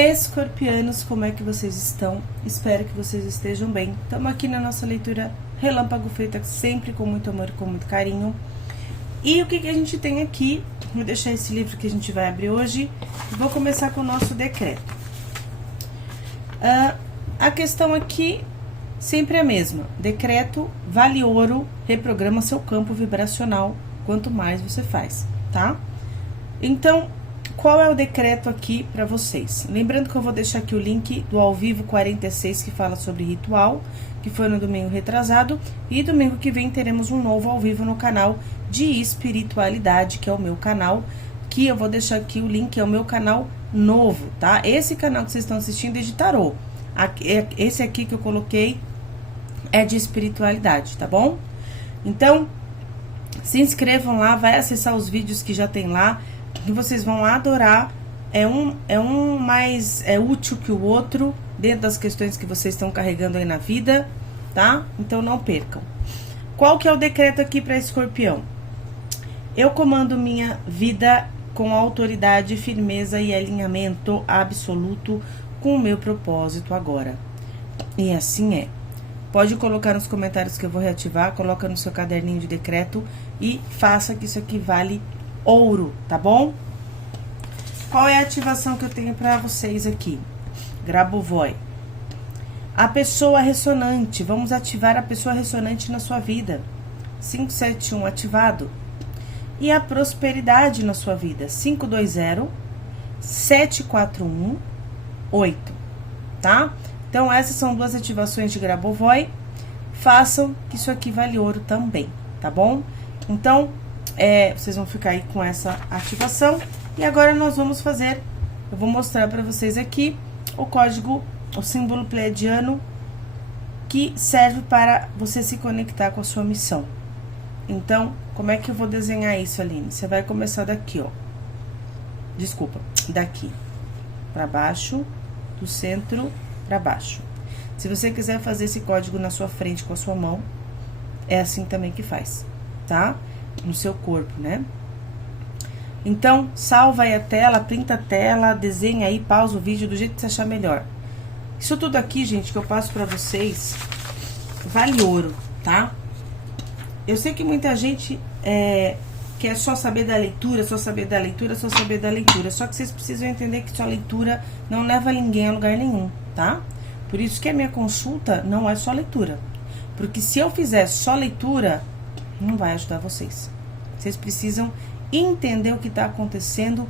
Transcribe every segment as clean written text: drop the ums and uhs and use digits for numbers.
Escorpianos, como é que vocês estão? Espero que vocês estejam bem. Estamos aqui na nossa leitura relâmpago, feita sempre com muito amor e com muito carinho. E o que a gente tem aqui? Vou deixar esse livro que a gente vai abrir hoje. Vou começar com o nosso decreto. A questão aqui sempre é a mesma. Decreto vale ouro, reprograma seu campo vibracional, quanto mais você faz, tá? Então, qual é o decreto aqui para vocês? Lembrando que eu vou deixar aqui o link do ao vivo 46, que fala sobre ritual, que foi no domingo retrasado, e domingo que vem teremos um novo ao vivo no canal de espiritualidade, que é o meu canal, que eu vou deixar aqui o link, é o meu canal novo, tá? Esse canal que vocês estão assistindo é de tarô. Esse aqui que eu coloquei é de espiritualidade, tá bom? Então, se inscrevam lá, vai acessar os vídeos que já tem lá, que vocês vão adorar. É um mais útil que o outro, dentro das questões que vocês estão carregando aí na vida, tá? Então não percam. Qual que é o decreto aqui para Escorpião? Eu comando minha vida com autoridade, firmeza e alinhamento absoluto com o meu propósito agora. E assim é. Pode colocar nos comentários que eu vou reativar, coloca no seu caderninho de decreto e faça que isso aqui vale ouro, tá bom? Qual é a ativação que eu tenho pra vocês aqui? Grabovoi. A pessoa ressonante. Vamos ativar a pessoa ressonante na sua vida. 571 ativado. E a prosperidade na sua vida. 520 741 8. Tá? Então, essas são duas ativações de Grabovoi. Façam que isso aqui vale ouro também, tá bom? Então, vocês vão ficar aí com essa ativação. E agora nós vamos fazer, eu vou mostrar para vocês aqui o código, o símbolo pleiadiano, que serve para você se conectar com a sua missão. Então, como é que eu vou desenhar isso, Aline? Você vai começar daqui, ó. Desculpa, daqui para baixo, do centro para baixo. Se você quiser fazer esse código na sua frente com a sua mão, é assim também que faz, tá? No seu corpo, né? Então, salva aí a tela, printa a tela, desenha aí, pausa o vídeo do jeito que você achar melhor. Isso tudo aqui, gente, que eu passo pra vocês, vale ouro, tá? Eu sei que muita gente quer só saber da leitura, só saber da leitura, só saber da leitura. Só que vocês precisam entender que só leitura não leva ninguém a lugar nenhum, tá? Por isso que a minha consulta não é só leitura. Porque se eu fizer só leitura, não vai ajudar vocês. Vocês precisam entender o que está acontecendo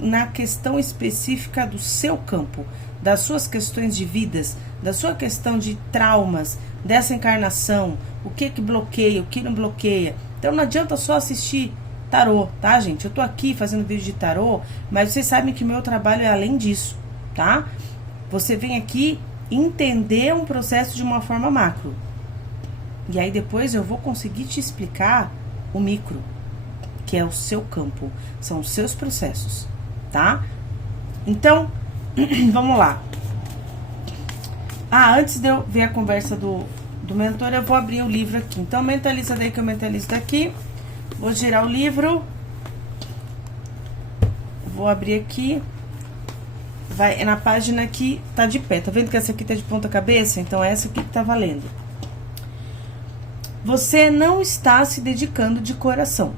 na questão específica do seu campo, das suas questões de vidas, da sua questão de traumas, dessa encarnação, o que bloqueia, o que não bloqueia. Então não adianta só assistir tarô, tá, gente? Eu tô aqui fazendo vídeo de tarô, mas vocês sabem que o meu trabalho é além disso, tá? Você vem aqui entender um processo de uma forma macro. E aí depois eu vou conseguir te explicar o micro, que é o seu campo, são os seus processos, tá? Então, vamos lá. Antes de eu ver a conversa do mentor, eu vou abrir o livro aqui. Então, mentaliza daí que eu mentalizo daqui. Vou girar o livro. Vou abrir aqui. Vai na página que tá de pé. Tá vendo que essa aqui tá de ponta cabeça? Então, é essa aqui que tá valendo. Você não está se dedicando de coração.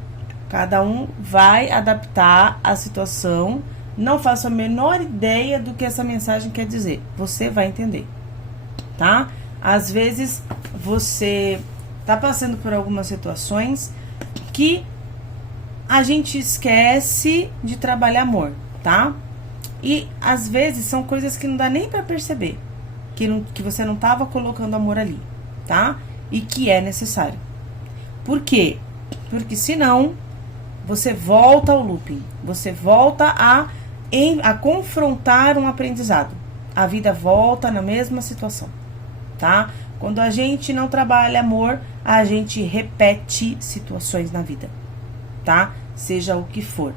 Cada um vai adaptar a situação. Não faço a menor ideia do que essa mensagem quer dizer. Você vai entender, tá? Às vezes, você tá passando por algumas situações que a gente esquece de trabalhar amor, tá? E, às vezes, são coisas que não dá nem pra perceber. Que você não tava colocando amor ali, tá? E que é necessário. Por quê? Porque senão você volta ao looping, você volta a confrontar um aprendizado. A vida volta na mesma situação, tá? Quando a gente não trabalha amor, a gente repete situações na vida, tá? Seja o que for.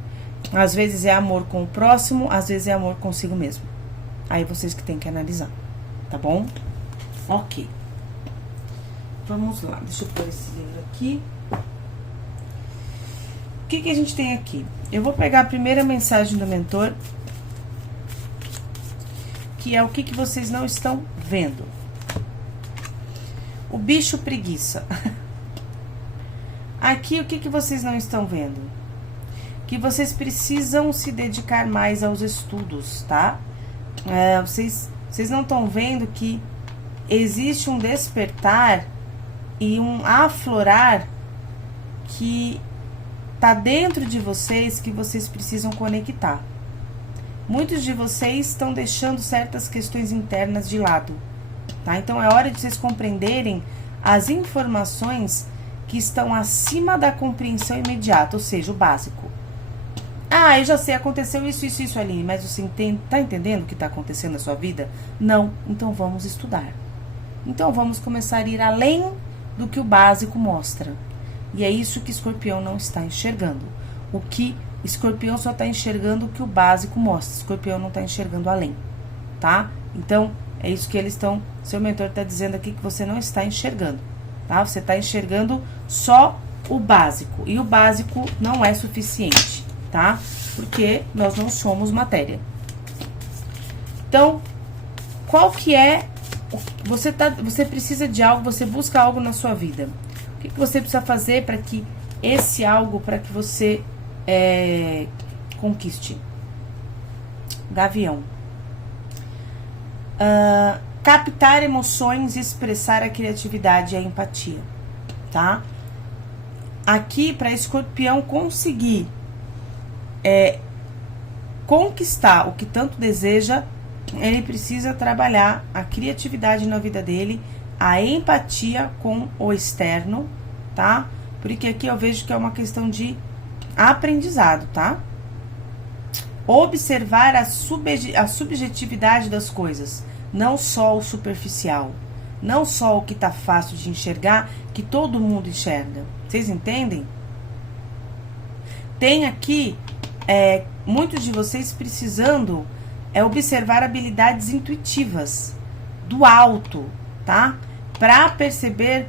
Às vezes é amor com o próximo, às vezes é amor consigo mesmo. Aí vocês que tem que analisar, tá bom? Ok. Vamos lá, deixa eu pôr esse livro aqui. O que a gente tem aqui? Eu vou pegar a primeira mensagem do mentor que é o que vocês não estão vendo. O bicho preguiça. Aqui, o que vocês não estão vendo? Que vocês precisam se dedicar mais aos estudos, tá? Vocês não estão vendo que existe um despertar e um aflorar que tá dentro de vocês, que vocês precisam conectar. Muitos de vocês estão deixando certas questões internas de lado, tá? Então, é hora de vocês compreenderem as informações que estão acima da compreensão imediata, ou seja, o básico. Ah, eu já sei, aconteceu isso ali, mas você tá entendendo o que está acontecendo na sua vida? Não, então vamos estudar. Então, vamos começar a ir além do que o básico mostra. E é isso que Escorpião não está enxergando. O que Escorpião só está enxergando o que o básico mostra. Escorpião não está enxergando além, tá? Então, é isso que eles estão... Seu mentor está dizendo aqui que você não está enxergando, tá? Você está enxergando só o básico. E o básico não é suficiente, tá? Porque nós não somos matéria. Então, qual que é... Você precisa de algo, você busca algo na sua vida. O que você precisa fazer para que esse algo, para que você conquiste? Gavião. Captar emoções e expressar a criatividade e a empatia, tá? Aqui, para Escorpião conseguir conquistar o que tanto deseja, ele precisa trabalhar a criatividade na vida dele, a empatia com o externo, tá? Porque aqui eu vejo que é uma questão de aprendizado, tá? Observar a subjetividade das coisas, não só o superficial, não só o que tá fácil de enxergar, que todo mundo enxerga. Vocês entendem? Tem aqui muitos de vocês precisando observar habilidades intuitivas do alto, tá? Para perceber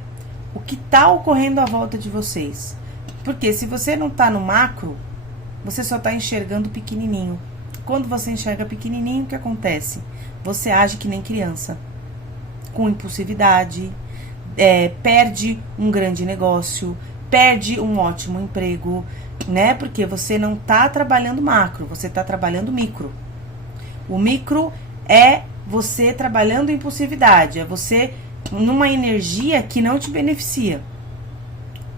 o que tá ocorrendo à volta de vocês. Porque se você não tá no macro, você só tá enxergando pequenininho. Quando você enxerga pequenininho, o que acontece? Você age que nem criança, com impulsividade, perde um grande negócio, perde um ótimo emprego, né? Porque você não tá trabalhando macro, você tá trabalhando micro. O micro é você trabalhando impulsividade, é você numa energia que não te beneficia.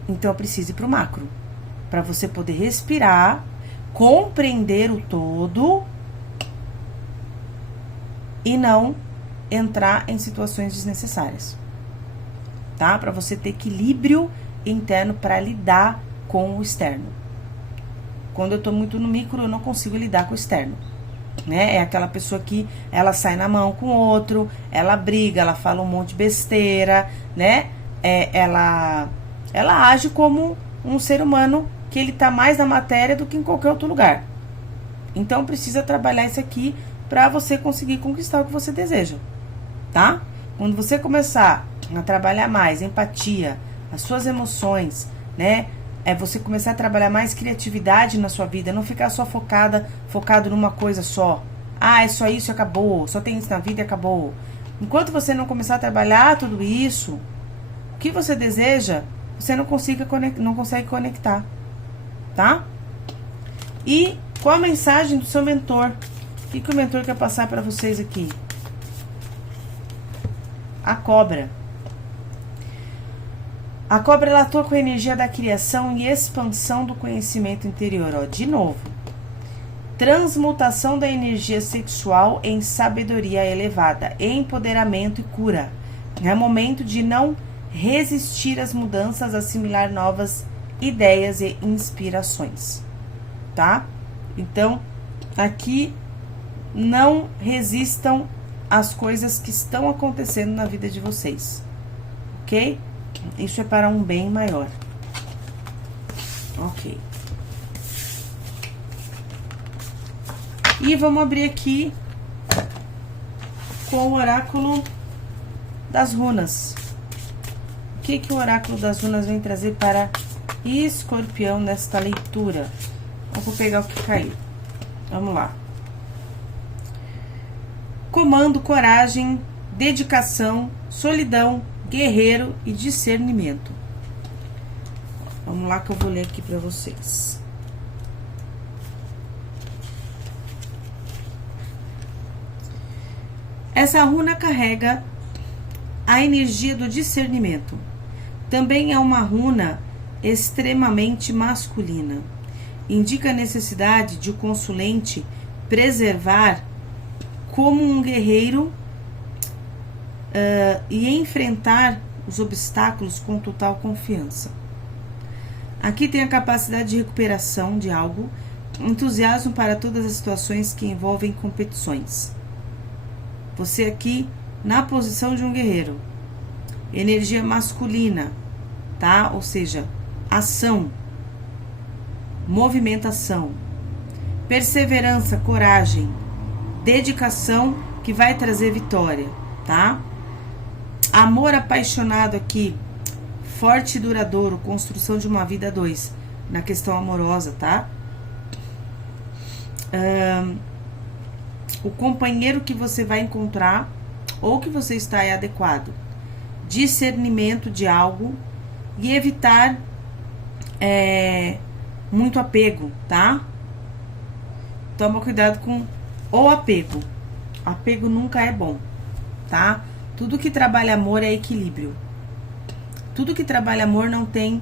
Então, precisa ir pro macro, para você poder respirar, compreender o todo e não entrar em situações desnecessárias, tá? Para você ter equilíbrio interno para lidar com o externo. Quando eu tô muito no micro, eu não consigo lidar com o externo, né? É aquela pessoa que ela sai na mão com o outro, ela briga, ela fala um monte de besteira, né? Ela age como um ser humano que ele tá mais na matéria do que em qualquer outro lugar. Então, precisa trabalhar isso aqui para você conseguir conquistar o que você deseja, tá? Quando você começar a trabalhar mais empatia, as suas emoções, né? Você começar a trabalhar mais criatividade na sua vida, não ficar só focado numa coisa só. Ah, é só isso e acabou, só tem isso na vida e acabou. Enquanto você não começar a trabalhar tudo isso, o que você deseja, você não consegue conectar, tá? E qual a mensagem do seu mentor? O que o mentor quer passar para vocês aqui? A cobra. A cobra, ela atua com a energia da criação e expansão do conhecimento interior, ó, de novo. Transmutação da energia sexual em sabedoria elevada, empoderamento e cura. É momento de não resistir às mudanças, assimilar novas ideias e inspirações, tá? Então, aqui, não resistam às coisas que estão acontecendo na vida de vocês, ok? Isso é para um bem maior. Ok. E vamos abrir aqui com o oráculo das runas. O que o oráculo das runas vem trazer para Escorpião nesta leitura? Eu vou pegar o que caiu. Vamos lá. comando, coragem, dedicação, solidão, guerreiro e discernimento. Vamos lá que eu vou ler aqui para vocês. Essa runa carrega a energia do discernimento. Também é uma runa extremamente masculina. Indica a necessidade de o consulente preservar como um guerreiro e enfrentar os obstáculos com total confiança. Aqui tem a capacidade de recuperação de algo, entusiasmo para todas as situações que envolvem competições. Você aqui na posição de um guerreiro. Energia masculina, tá? Ou seja, ação, movimentação, perseverança, coragem, dedicação que vai trazer vitória, tá? Amor apaixonado aqui, forte e duradouro, construção de uma vida a dois, na questão amorosa, tá? O companheiro que você vai encontrar ou que você está é adequado. Discernimento de algo e evitar muito apego, tá? Toma cuidado com o apego. Apego nunca é bom, tá? Tudo que trabalha amor é equilíbrio. Tudo que trabalha amor não tem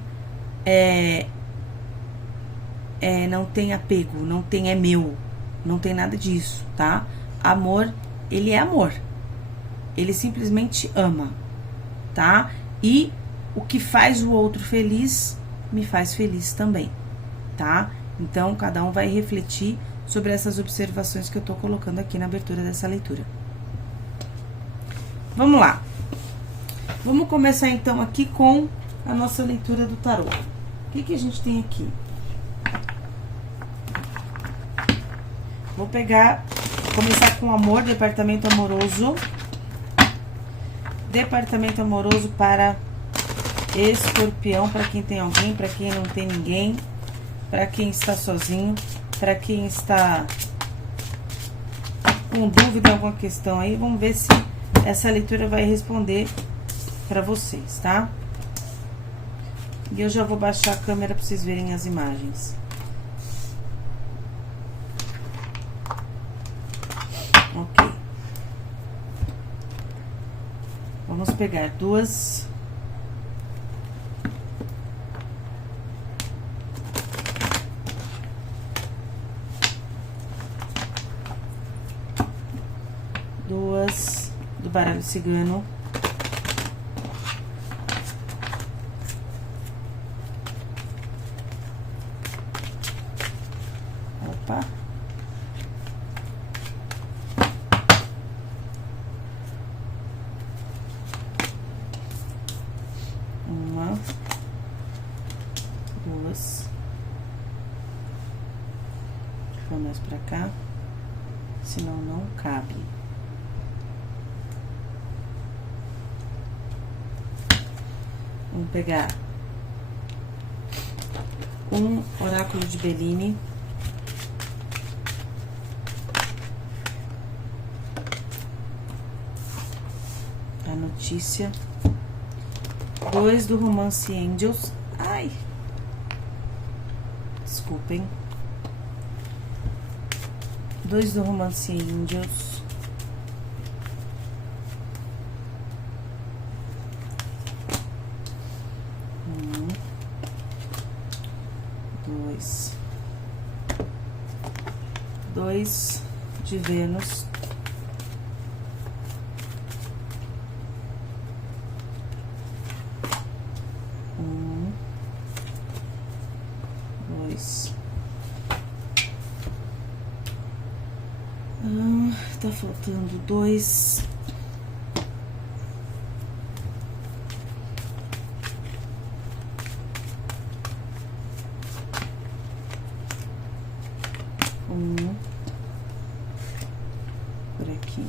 não tem apego, não tem meu, não tem nada disso, tá? Amor, ele é amor. Ele simplesmente ama, tá? E o que faz o outro feliz, me faz feliz também, tá? Então, cada um vai refletir sobre essas observações que eu tô colocando aqui na abertura dessa leitura. Vamos lá. Vamos começar, então, aqui com a nossa leitura do tarô. O que a gente tem aqui? Vou começar com amor, departamento amoroso. Departamento amoroso para Escorpião, para quem tem alguém, para quem não tem ninguém, para quem está sozinho, para quem está com dúvida em alguma questão aí. Vamos ver se essa leitura vai responder para vocês, tá? E eu já vou baixar a câmera para vocês verem as imagens. Ok. Vamos pegar duas. Duas do baralho cigano. Opa. Uma, duas. Vou mais pra cá, senão não cabe. Vamos pegar um oráculo de Bellini. A notícia. 2 do Romance Angels. Ai. Desculpem. 2 do Romance Angels. Dois de Vênus. Tá faltando 2. Por aqui.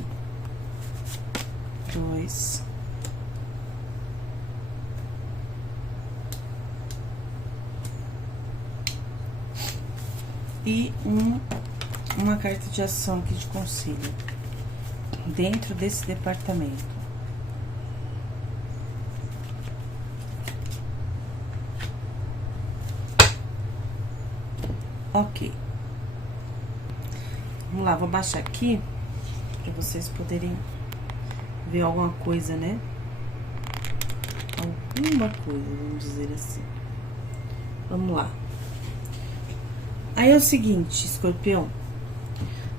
2. E uma carta de ação aqui de conselho. dentro desse departamento. Ok. Vamos lá, vou baixar aqui para vocês poderem ver alguma coisa, né? Alguma coisa, vamos dizer assim. Vamos lá. Aí é o seguinte, Escorpião.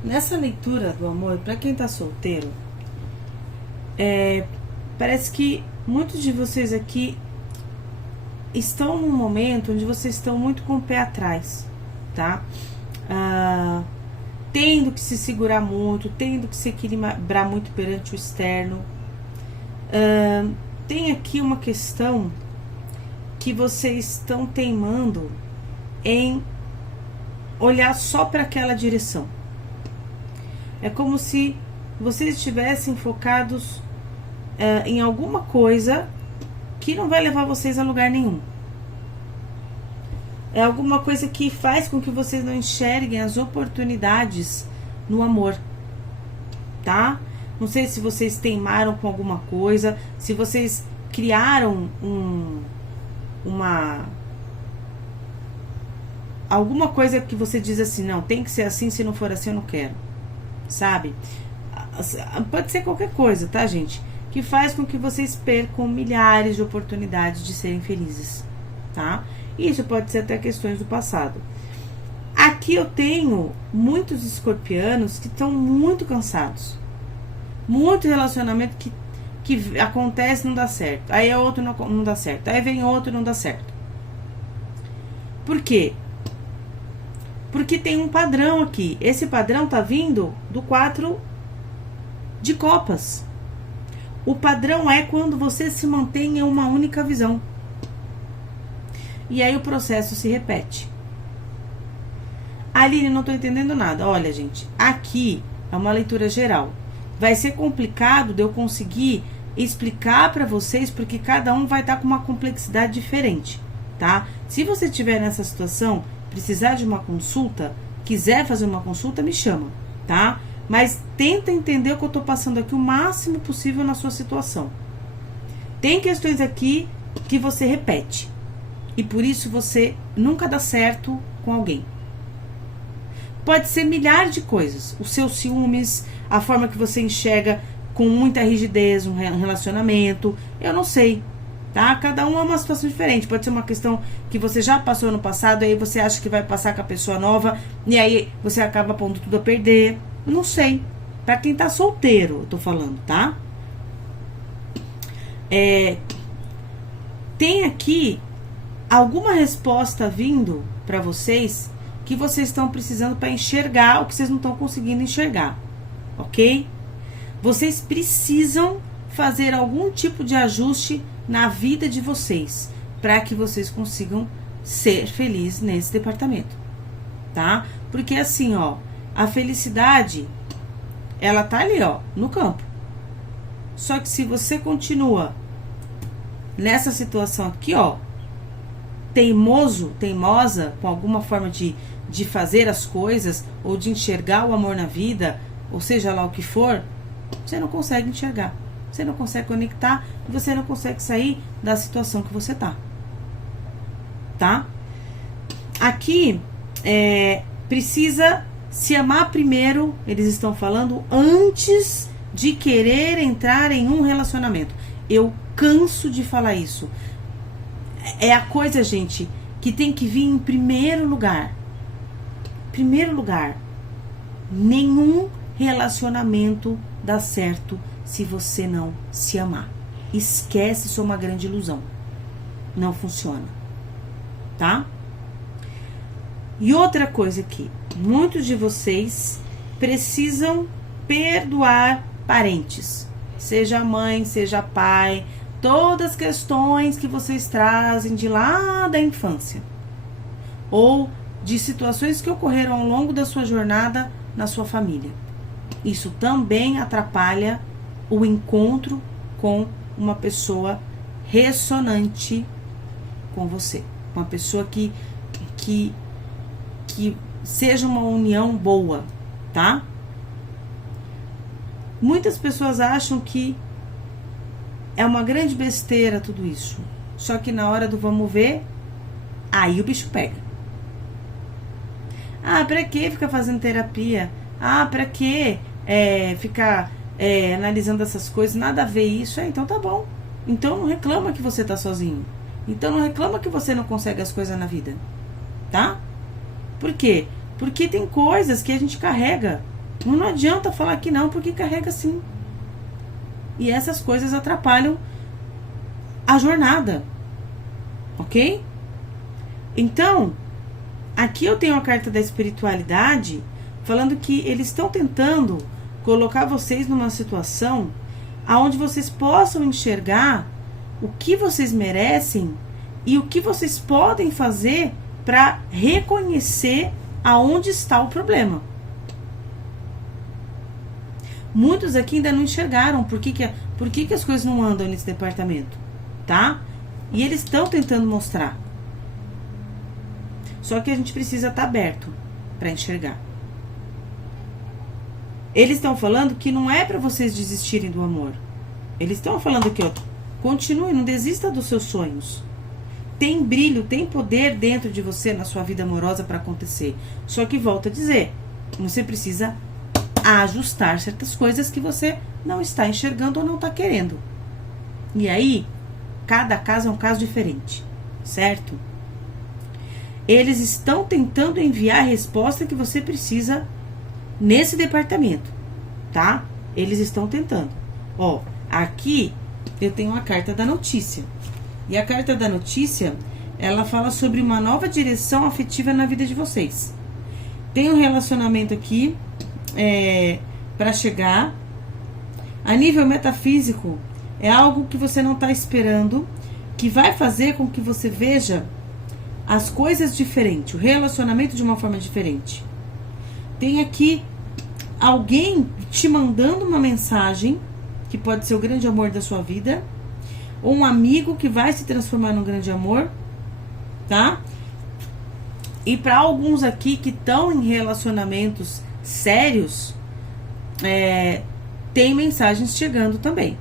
Nessa leitura do amor, para quem tá solteiro, parece que muitos de vocês aqui estão num momento onde vocês estão muito com o pé atrás, tá? Tendo que se segurar muito, tendo que se equilibrar muito perante o externo. Tem aqui uma questão que vocês estão teimando em olhar só para aquela direção. É como se vocês estivessem focados em alguma coisa que não vai levar vocês a lugar nenhum. É alguma coisa que faz com que vocês não enxerguem as oportunidades no amor, tá? Não sei se vocês teimaram com alguma coisa, se vocês criaram alguma coisa que você diz assim, não, tem que ser assim, se não for assim eu não quero, sabe? Pode ser qualquer coisa, tá, gente? Que faz com que vocês percam milhares de oportunidades de serem felizes, tá? Isso pode ser até questões do passado. Aqui eu tenho muitos escorpianos que estão muito cansados. Muito relacionamento que acontece e não dá certo. Aí outro não dá certo. Aí vem outro e não dá certo. Por quê? Porque tem um padrão aqui. Esse padrão tá vindo do 4 de copas. O padrão é quando você se mantém em uma única visão. E aí o processo se repete. Aline, não tô entendendo nada. Olha, gente, aqui é uma leitura geral. Vai ser complicado de eu conseguir explicar para vocês, porque cada um vai estar com uma complexidade diferente, tá? Se você estiver nessa situação, precisar de uma consulta, quiser fazer uma consulta, me chama, tá? Mas tenta entender o que eu tô passando aqui o máximo possível na sua situação. Tem questões aqui que você repete. E por isso você nunca dá certo com alguém. Pode ser milhares de coisas. Os seus ciúmes, a forma que você enxerga com muita rigidez um relacionamento. Eu não sei, tá? Cada um é uma situação diferente. Pode ser uma questão que você já passou no passado, aí você acha que vai passar com a pessoa nova, e aí você acaba pondo tudo a perder. Eu não sei. Pra quem tá solteiro, eu tô falando, tá? Tem aqui alguma resposta vindo para vocês que vocês estão precisando para enxergar o que vocês não estão conseguindo enxergar, ok? Vocês precisam fazer algum tipo de ajuste na vida de vocês para que vocês consigam ser felizes nesse departamento, tá? Porque assim, ó, a felicidade, ela tá ali, ó, no campo. Só que se você continua nessa situação aqui, ó, teimosa, com alguma forma de fazer as coisas, ou de enxergar o amor na vida, ou seja lá o que for, você não consegue enxergar. Você não consegue conectar e você não consegue sair da situação que você tá. Tá? Aqui, precisa se amar primeiro, eles estão falando, antes de querer entrar em um relacionamento. Eu canso de falar isso. É a coisa, gente, que tem que vir em primeiro lugar. Primeiro lugar. Nenhum relacionamento dá certo se você não se amar. Esquece, isso é uma grande ilusão. Não funciona. Tá? E outra coisa aqui. Muitos de vocês precisam perdoar parentes. Seja mãe, seja pai. Todas as questões que vocês trazem de lá da infância. Ou de situações que ocorreram ao longo da sua jornada na sua família. Isso também atrapalha o encontro com uma pessoa ressonante com você. Uma pessoa que seja uma união boa, tá? Muitas pessoas acham que é uma grande besteira tudo isso. Só que na hora do vamos ver, aí o bicho pega. Ah, pra que ficar fazendo terapia? Ah, pra que ficar analisando essas coisas? Nada a ver isso. Então tá bom. Então não reclama que você tá sozinho. Então não reclama que você não consegue as coisas na vida. Tá? Por quê? Porque tem coisas que a gente carrega. Não adianta falar que não, porque carrega sim. E essas coisas atrapalham a jornada. Ok? Então, aqui eu tenho a carta da espiritualidade falando que eles estão tentando colocar vocês numa situação onde vocês possam enxergar o que vocês merecem e o que vocês podem fazer para reconhecer aonde está o problema. Muitos aqui ainda não enxergaram por que as coisas não andam nesse departamento, tá? E eles estão tentando mostrar. Só que a gente precisa estar aberto para enxergar. Eles estão falando que não é para vocês desistirem do amor. Eles estão falando aqui, ó, continue, não desista dos seus sonhos. Tem brilho, tem poder dentro de você na sua vida amorosa para acontecer. Só que volto a dizer, você precisa ajustar certas coisas que você não está enxergando ou não está querendo. E aí, cada caso é um caso diferente, certo? Eles estão tentando enviar a resposta que você precisa nesse departamento, tá? Eles estão tentando. Ó, aqui eu tenho a carta da notícia. E a carta da notícia, ela fala sobre uma nova direção afetiva na vida de vocês. Tem um relacionamento aqui para chegar. A nível metafísico, é algo que você não está esperando, que vai fazer com que você veja as coisas diferentes, o relacionamento de uma forma diferente. Tem aqui alguém te mandando uma mensagem, que pode ser o grande amor da sua vida, ou um amigo que vai se transformar num grande amor, tá? E para alguns aqui que estão em relacionamentos sérios, tem mensagens chegando também.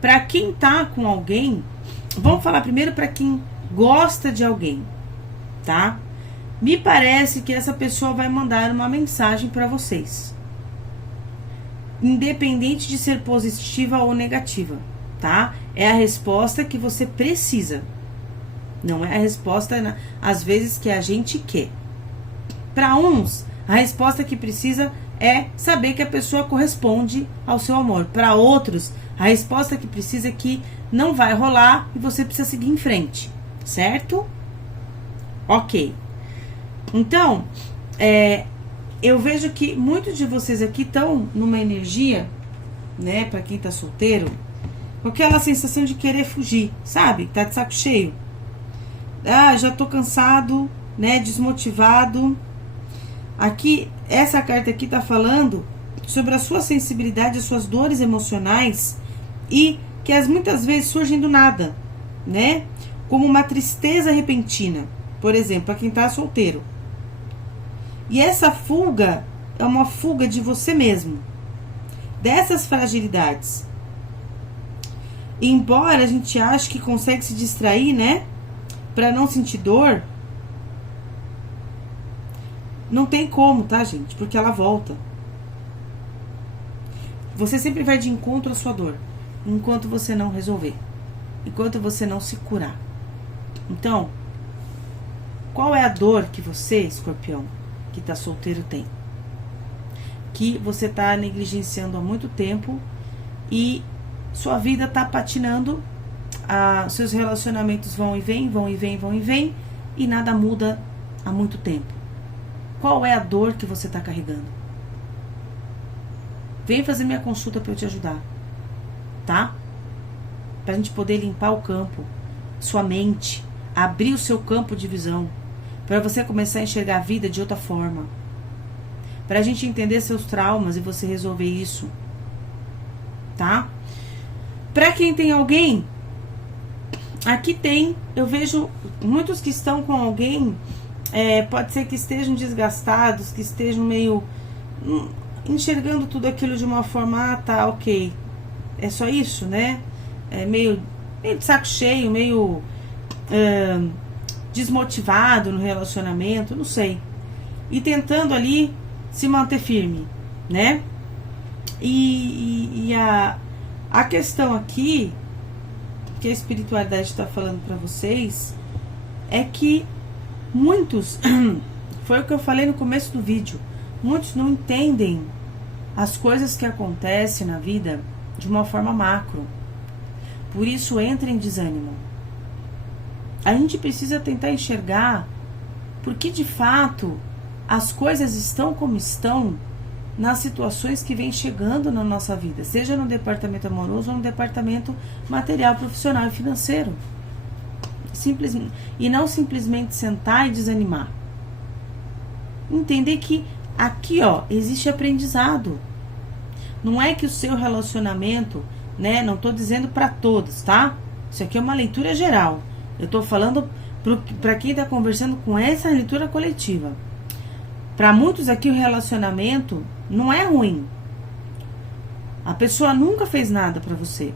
Para quem tá com alguém, vamos falar primeiro para quem gosta de alguém, tá? Me parece que essa pessoa vai mandar uma mensagem para vocês, independente de ser positiva ou negativa, tá? É a resposta que você precisa. Não é a resposta, às vezes, que a gente quer. Para uns, a resposta que precisa é saber que a pessoa corresponde ao seu amor. Para outros, a resposta que precisa é que não vai rolar e você precisa seguir em frente, certo? Ok. Então, eu vejo que muitos de vocês aqui estão numa energia, né, para quem tá solteiro, com aquela sensação de querer fugir, sabe? Tá de saco cheio. Ah, já tô cansado, né, desmotivado. Aqui, essa carta aqui tá falando sobre a sua sensibilidade, as suas dores emocionais e que muitas vezes surgem do nada, né? Como uma tristeza repentina, por exemplo, para quem tá solteiro. E essa fuga é uma fuga de você mesmo, dessas fragilidades. E embora a gente ache que consegue se distrair, né, para não sentir dor, não tem como, tá, gente? Porque ela volta. Você sempre vai de encontro à sua dor, enquanto você não resolver, enquanto você não se curar. Então, qual é a dor que você, escorpião, que tá solteiro, tem? Que você tá negligenciando há muito tempo e sua vida tá patinando, seus relacionamentos vão e vêm, vão e vêm, vão e vêm, e nada muda há muito tempo. Qual é a dor que você tá carregando? Vem fazer minha consulta para eu te ajudar, tá? Pra gente poder limpar o campo, sua mente, abrir o seu campo de visão, para você começar a enxergar a vida de outra forma, pra gente entender seus traumas e você resolver isso, tá? Pra quem tem alguém, aqui tem, eu vejo muitos que estão com alguém, pode ser que estejam desgastados, que estejam meio enxergando tudo aquilo de uma forma, tá, ok, é só isso, né? É meio de saco cheio, meio desmotivado no relacionamento, não sei. E tentando ali se manter firme, né? E a questão aqui, que a espiritualidade está falando para vocês, é que muitos, foi o que eu falei no começo do vídeo, muitos não entendem as coisas que acontecem na vida de uma forma macro. Por isso entra em desânimo. A gente precisa tentar enxergar porque de fato as coisas estão como estão nas situações que vêm chegando na nossa vida, seja no departamento amoroso ou no departamento material, profissional e financeiro. E não simplesmente sentar e desanimar. Entender que aqui, ó, existe aprendizado. Não é que o seu relacionamento, né, não tô dizendo para todos, tá? Isso aqui é uma leitura geral. Eu tô falando para quem tá conversando com essa leitura coletiva. Para muitos aqui o relacionamento não é ruim. A pessoa nunca fez nada para você.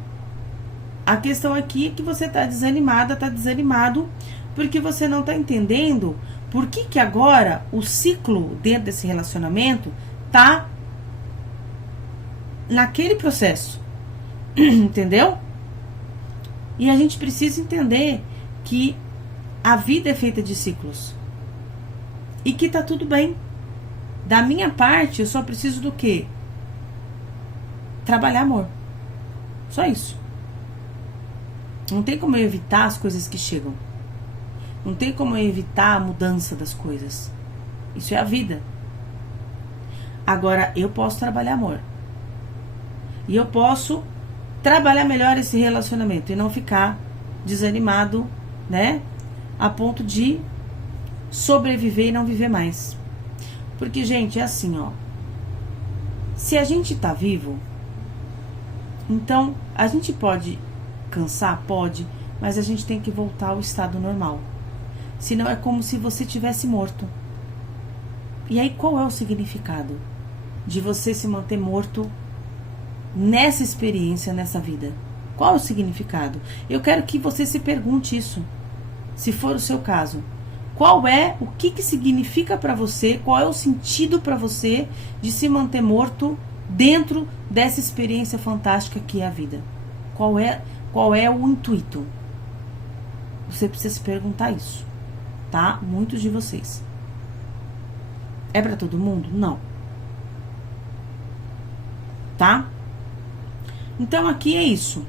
A questão aqui é que você tá desanimada, tá desanimado, porque você não tá entendendo por que agora o ciclo dentro desse relacionamento tá naquele processo. Entendeu? E a gente precisa entender que a vida é feita de ciclos. E que tá tudo bem. Da minha parte, eu só preciso do quê? Trabalhar amor. Só isso. Não tem como eu evitar as coisas que chegam. Não tem como eu evitar a mudança das coisas. Isso é a vida. Agora, eu posso trabalhar amor. E eu posso trabalhar melhor esse relacionamento e não ficar desanimado, né? A ponto de sobreviver e não viver mais. Porque, gente, é assim, ó. Se a gente tá vivo, então a gente pode cansar? Pode, mas a gente tem que voltar ao estado normal. Senão é como se você tivesse morto. E aí qual é o significado de você se manter morto nessa experiência, nessa vida? Qual é o significado? Eu quero que você se pergunte isso, se for o seu caso. Qual é, o que significa para você, qual é o sentido para você de se manter morto dentro dessa experiência fantástica que é a vida? Qual é o intuito? Você precisa se perguntar isso, tá? Muitos de vocês. É para todo mundo? Não. Tá? Então aqui é isso.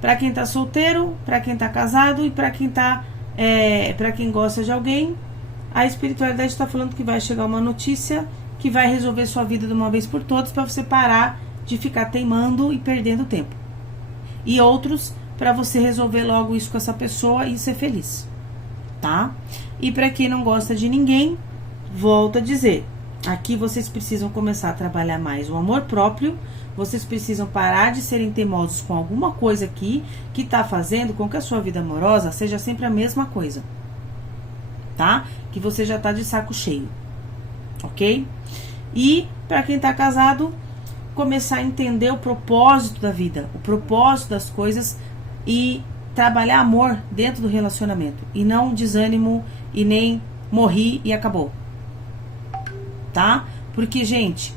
Para quem tá solteiro, para quem tá casado e para quem tá para quem gosta de alguém, a espiritualidade está falando que vai chegar uma notícia que vai resolver sua vida de uma vez por todas, para você parar de ficar teimando e perdendo tempo. E outros para você resolver logo isso com essa pessoa e ser feliz, tá? E para quem não gosta de ninguém, volto a dizer, aqui vocês precisam começar a trabalhar mais o amor próprio. Vocês precisam parar de serem teimosos com alguma coisa aqui que tá fazendo com que a sua vida amorosa seja sempre a mesma coisa, tá? Que você já tá de saco cheio, ok? E para quem tá casado, começar a entender o propósito da vida, o propósito das coisas e trabalhar amor dentro do relacionamento e não desânimo e nem morri e acabou, tá? Porque, gente,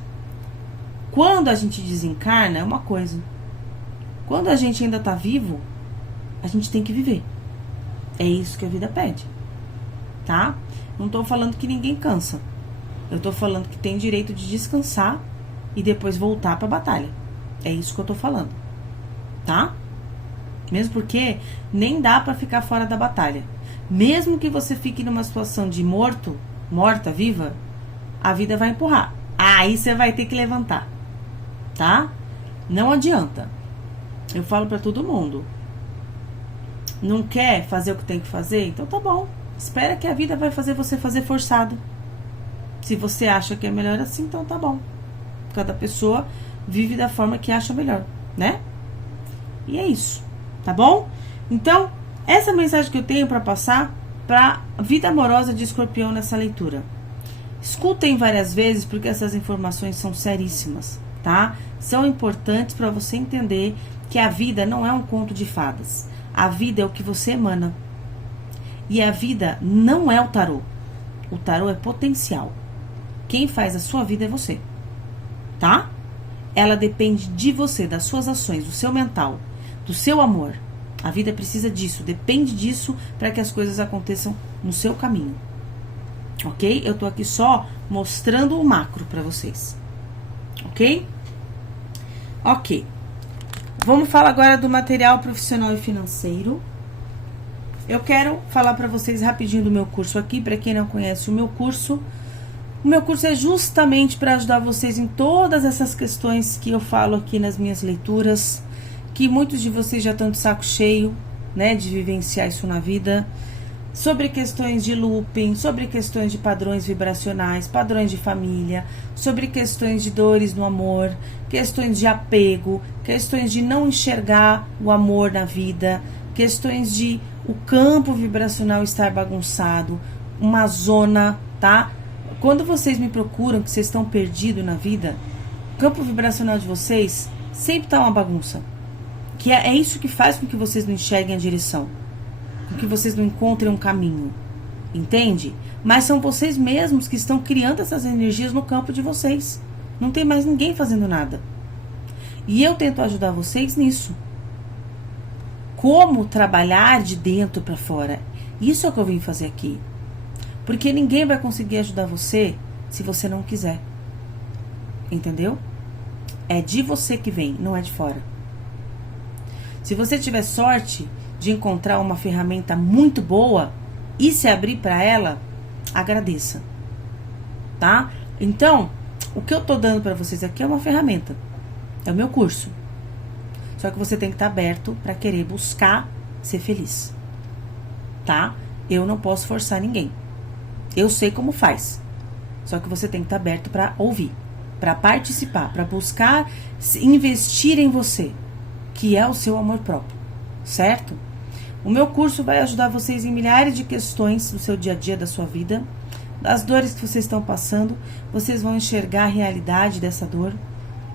quando a gente desencarna é uma coisa. Quando a gente ainda tá vivo, a gente tem que viver. É isso que a vida pede, tá? Não tô falando que ninguém cansa. Eu tô falando que tem direito de descansar e depois voltar pra batalha. É isso que eu tô falando, tá? Mesmo porque nem dá pra ficar fora da batalha. Mesmo que você fique numa situação de morta, viva, a vida vai empurrar. Aí você vai ter que levantar, tá? Não adianta. Eu falo pra todo mundo. Não quer fazer o que tem que fazer? Então tá bom. Espera que a vida vai fazer você fazer forçado. Se você acha que é melhor assim, então tá bom. Cada pessoa vive da forma que acha melhor, né? E é isso, tá bom? Então, essa mensagem que eu tenho pra passar pra vida amorosa de Escorpião nessa leitura. Escutem várias vezes, porque essas informações são seríssimas, tá? São importantes para você entender que a vida não é um conto de fadas. A vida é o que você emana. E a vida não é o tarô. O tarô é potencial. Quem faz a sua vida é você, tá? Ela depende de você, das suas ações, do seu mental, do seu amor. A vida precisa disso, depende disso para que as coisas aconteçam no seu caminho. Ok? Eu tô aqui só mostrando o macro para vocês. Ok? Ok. Vamos falar agora do material profissional e financeiro. Eu quero falar para vocês rapidinho do meu curso aqui, para quem não conhece o meu curso. O meu curso é justamente para ajudar vocês em todas essas questões que eu falo aqui nas minhas leituras, que muitos de vocês já estão de saco cheio, né, de vivenciar isso na vida, sobre questões de looping, sobre questões de padrões vibracionais, padrões de família, sobre questões de dores no amor, questões de apego, questões de não enxergar o amor na vida, questões de o campo vibracional estar bagunçado, uma zona, tá? Quando vocês me procuram que vocês estão perdidos na vida, o campo vibracional de vocês sempre tá uma bagunça. Que é isso que faz com que vocês não enxerguem a direção, com que vocês não encontrem um caminho, entende? Mas são vocês mesmos que estão criando essas energias no campo de vocês. Não tem mais ninguém fazendo nada. E eu tento ajudar vocês nisso. Como trabalhar de dentro para fora. Isso é o que eu vim fazer aqui. Porque ninguém vai conseguir ajudar você se você não quiser. Entendeu? É de você que vem, não é de fora. Se você tiver sorte de encontrar uma ferramenta muito boa e se abrir para ela, agradeça. Tá? Então, o que eu tô dando para vocês aqui é uma ferramenta. É o meu curso. Só que você tem que estar aberto para querer buscar ser feliz. Tá? Eu não posso forçar ninguém. Eu sei como faz. Só que você tem que estar aberto para ouvir, para participar, para buscar investir em você, que é o seu amor próprio, certo? O meu curso vai ajudar vocês em milhares de questões do seu dia a dia, da sua vida, das dores que vocês estão passando. Vocês vão enxergar a realidade dessa dor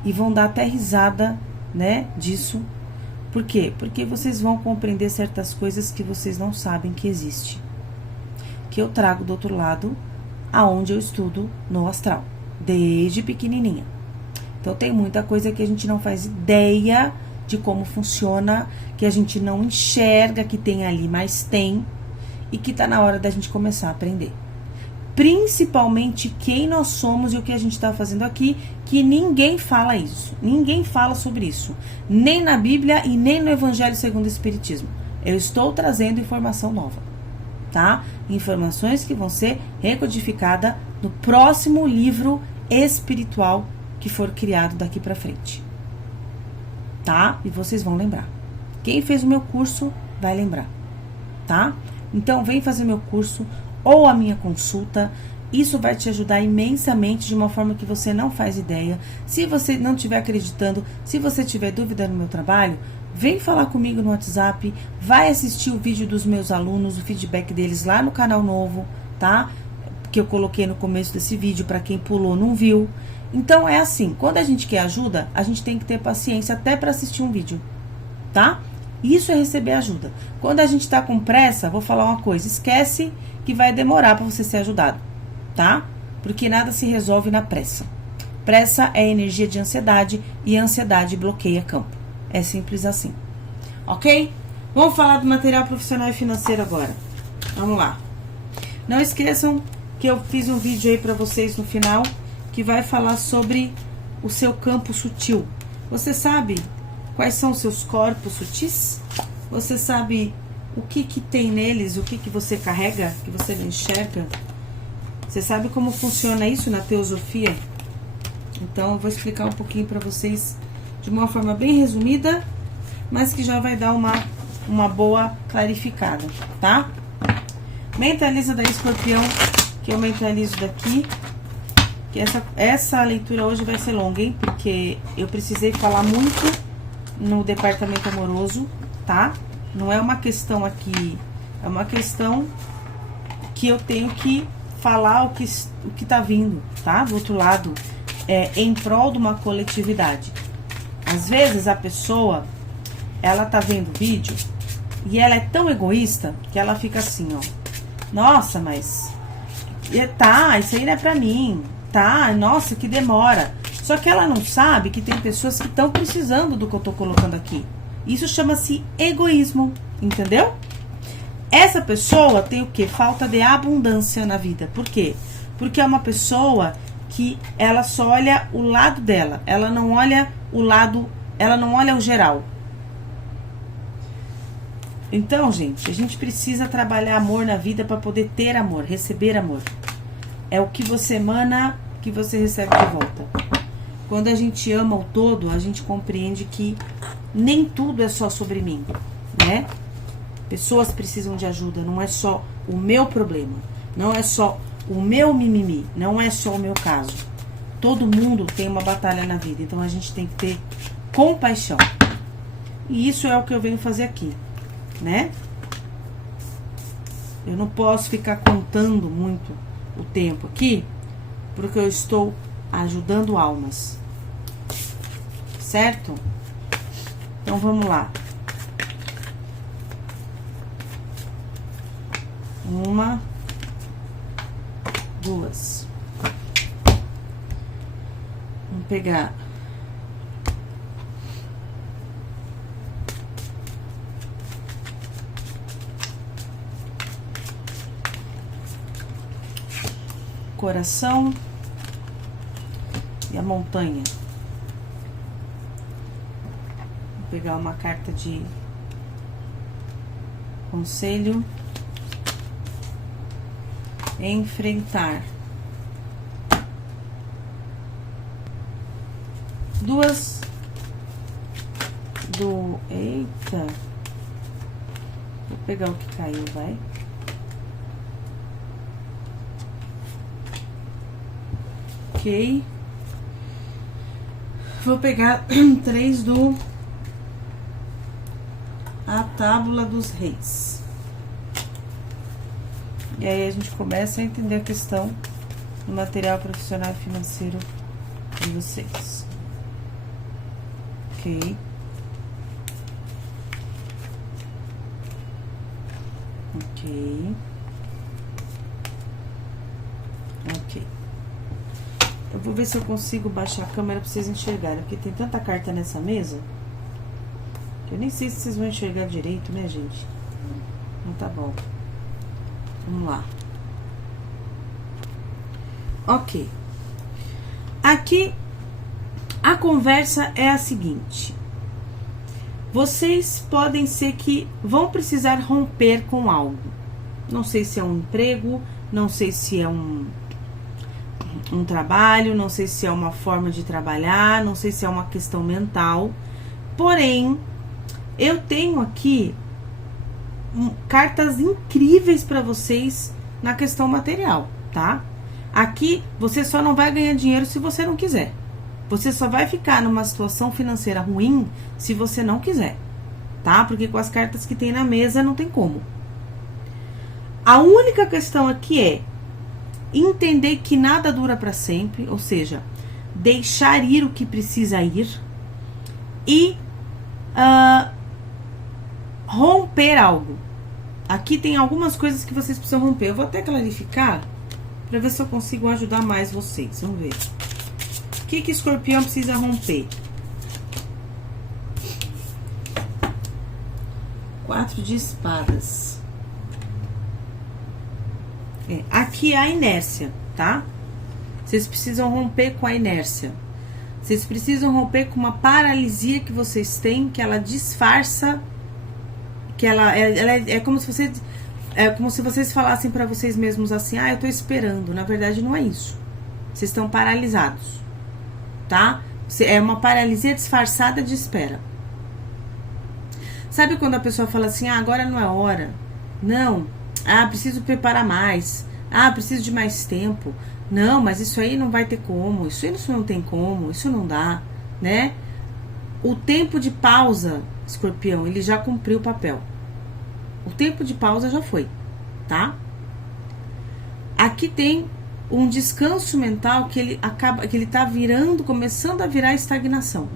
e vão dar até risada, né, disso. Por quê? Porque vocês vão compreender certas coisas que vocês não sabem que existe, que eu trago do outro lado, aonde eu estudo no astral, desde pequenininha. Então tem muita coisa que a gente não faz ideia de como funciona, que a gente não enxerga que tem ali, mas tem, e que tá na hora da gente começar a aprender. Principalmente quem nós somos e o que a gente está fazendo aqui, que ninguém fala isso, ninguém fala sobre isso, nem na Bíblia e nem no Evangelho segundo o Espiritismo. Eu estou trazendo informação nova, tá? Informações que vão ser recodificadas no próximo livro espiritual que for criado daqui pra frente, tá? E vocês vão lembrar. Quem fez o meu curso vai lembrar, tá? Então vem fazer meu curso ou a minha consulta. Isso vai te ajudar imensamente de uma forma que você não faz ideia. Se você não estiver acreditando, se você tiver dúvida no meu trabalho, vem falar comigo no WhatsApp, vai assistir o vídeo dos meus alunos, o feedback deles lá no canal novo, tá? Que eu coloquei no começo desse vídeo, para quem pulou não viu. Então é assim, quando a gente quer ajuda, a gente tem que ter paciência até para assistir um vídeo, tá? Isso é receber ajuda. Quando a gente tá com pressa, vou falar uma coisa, esquece que vai demorar para você ser ajudado, tá? Porque nada se resolve na pressa. Pressa é energia de ansiedade e a ansiedade bloqueia campo. É simples assim, ok? Vamos falar do material profissional e financeiro agora. Vamos lá. Não esqueçam que eu fiz um vídeo aí pra vocês no final, que vai falar sobre o seu campo sutil. Você sabe quais são os seus corpos sutis? Você sabe o que tem neles, o que você carrega, que você não enxerga? Você sabe como funciona isso na teosofia? Então eu vou explicar um pouquinho pra vocês de uma forma bem resumida, mas que já vai dar uma boa clarificada, tá? Mentaliza da Escorpião, que eu mentalizo daqui. Que essa leitura hoje vai ser longa, hein? Porque eu precisei falar muito no departamento amoroso, tá? Não é uma questão aqui, é uma questão que eu tenho que falar o que tá vindo, tá? Do outro lado, em prol de uma coletividade. Às vezes a pessoa, ela tá vendo o vídeo e ela é tão egoísta que ela fica assim, ó. Nossa, mas... Tá, isso aí não é pra mim. Tá, nossa, que demora. Só que ela não sabe que tem pessoas que estão precisando do que eu tô colocando aqui. Isso chama-se egoísmo, entendeu? Essa pessoa tem o quê? Falta de abundância na vida. Por quê? Porque é uma pessoa que ela só olha o lado dela. Ela não olha o lado, ela não olha o geral. Então, gente, a gente precisa trabalhar amor na vida para poder ter amor, receber amor. É o que você emana, que você recebe de volta. Quando a gente ama o todo, a gente compreende que nem tudo é só sobre mim, né? Pessoas precisam de ajuda, não é só o meu problema, não é só o meu mimimi, não é só o meu caso. Todo mundo tem uma batalha na vida, então a gente tem que ter compaixão. E isso é o que eu venho fazer aqui, né? Eu não posso ficar contando muito o tempo aqui, porque eu estou ajudando almas, certo? Então vamos lá. Uma, duas. Vamos pegar coração e a montanha. Vou pegar uma carta de conselho. Enfrentar. Duas do... Eita! Vou pegar o que caiu, vai. Ok. Vou pegar 3 do... A Tábula dos Reis. E aí a gente começa a entender a questão do material profissional e financeiro de vocês. Ok. Ok. Ok. Eu vou ver se eu consigo baixar a câmera pra vocês enxergarem, porque tem tanta carta nessa mesa que eu nem sei se vocês vão enxergar direito, né, gente? Então tá bom. Vamos lá. Ok. Aqui, a conversa é a seguinte. Vocês podem ser que vão precisar romper com algo. Não sei se é um emprego, não sei se é um trabalho, não sei se é uma forma de trabalhar, não sei se é uma questão mental. Porém, eu tenho aqui cartas incríveis para vocês na questão material, tá? Aqui você só não vai ganhar dinheiro se você não quiser. Você só vai ficar numa situação financeira ruim se você não quiser, tá? Porque com as cartas que tem na mesa não tem como. A única questão aqui é entender que nada dura para sempre, ou seja, deixar ir o que precisa ir e romper algo. Aqui tem algumas coisas que vocês precisam romper. Eu vou até clarificar para ver se eu consigo ajudar mais vocês. Vamos ver. O que que Escorpião precisa romper? 4 de espadas. Aqui é a inércia, tá? Vocês precisam romper com a inércia. Vocês precisam romper com uma paralisia que vocês têm, que ela disfarça, que ela é como se vocês... É como se vocês falassem pra vocês mesmos assim, ah, eu tô esperando. Na verdade, não é isso. Vocês estão paralisados, tá? É uma paralisia disfarçada de espera. Sabe quando a pessoa fala assim, ah, agora não é hora? Não. Ah, preciso preparar mais. Ah, preciso de mais tempo. Não, mas isso aí não vai ter como. Isso não tem como. Isso não dá, né? O tempo de pausa, Escorpião, ele já cumpriu o papel. O tempo de pausa já foi, tá? Aqui tem um descanso mental que ele tá começando a virar estagnação.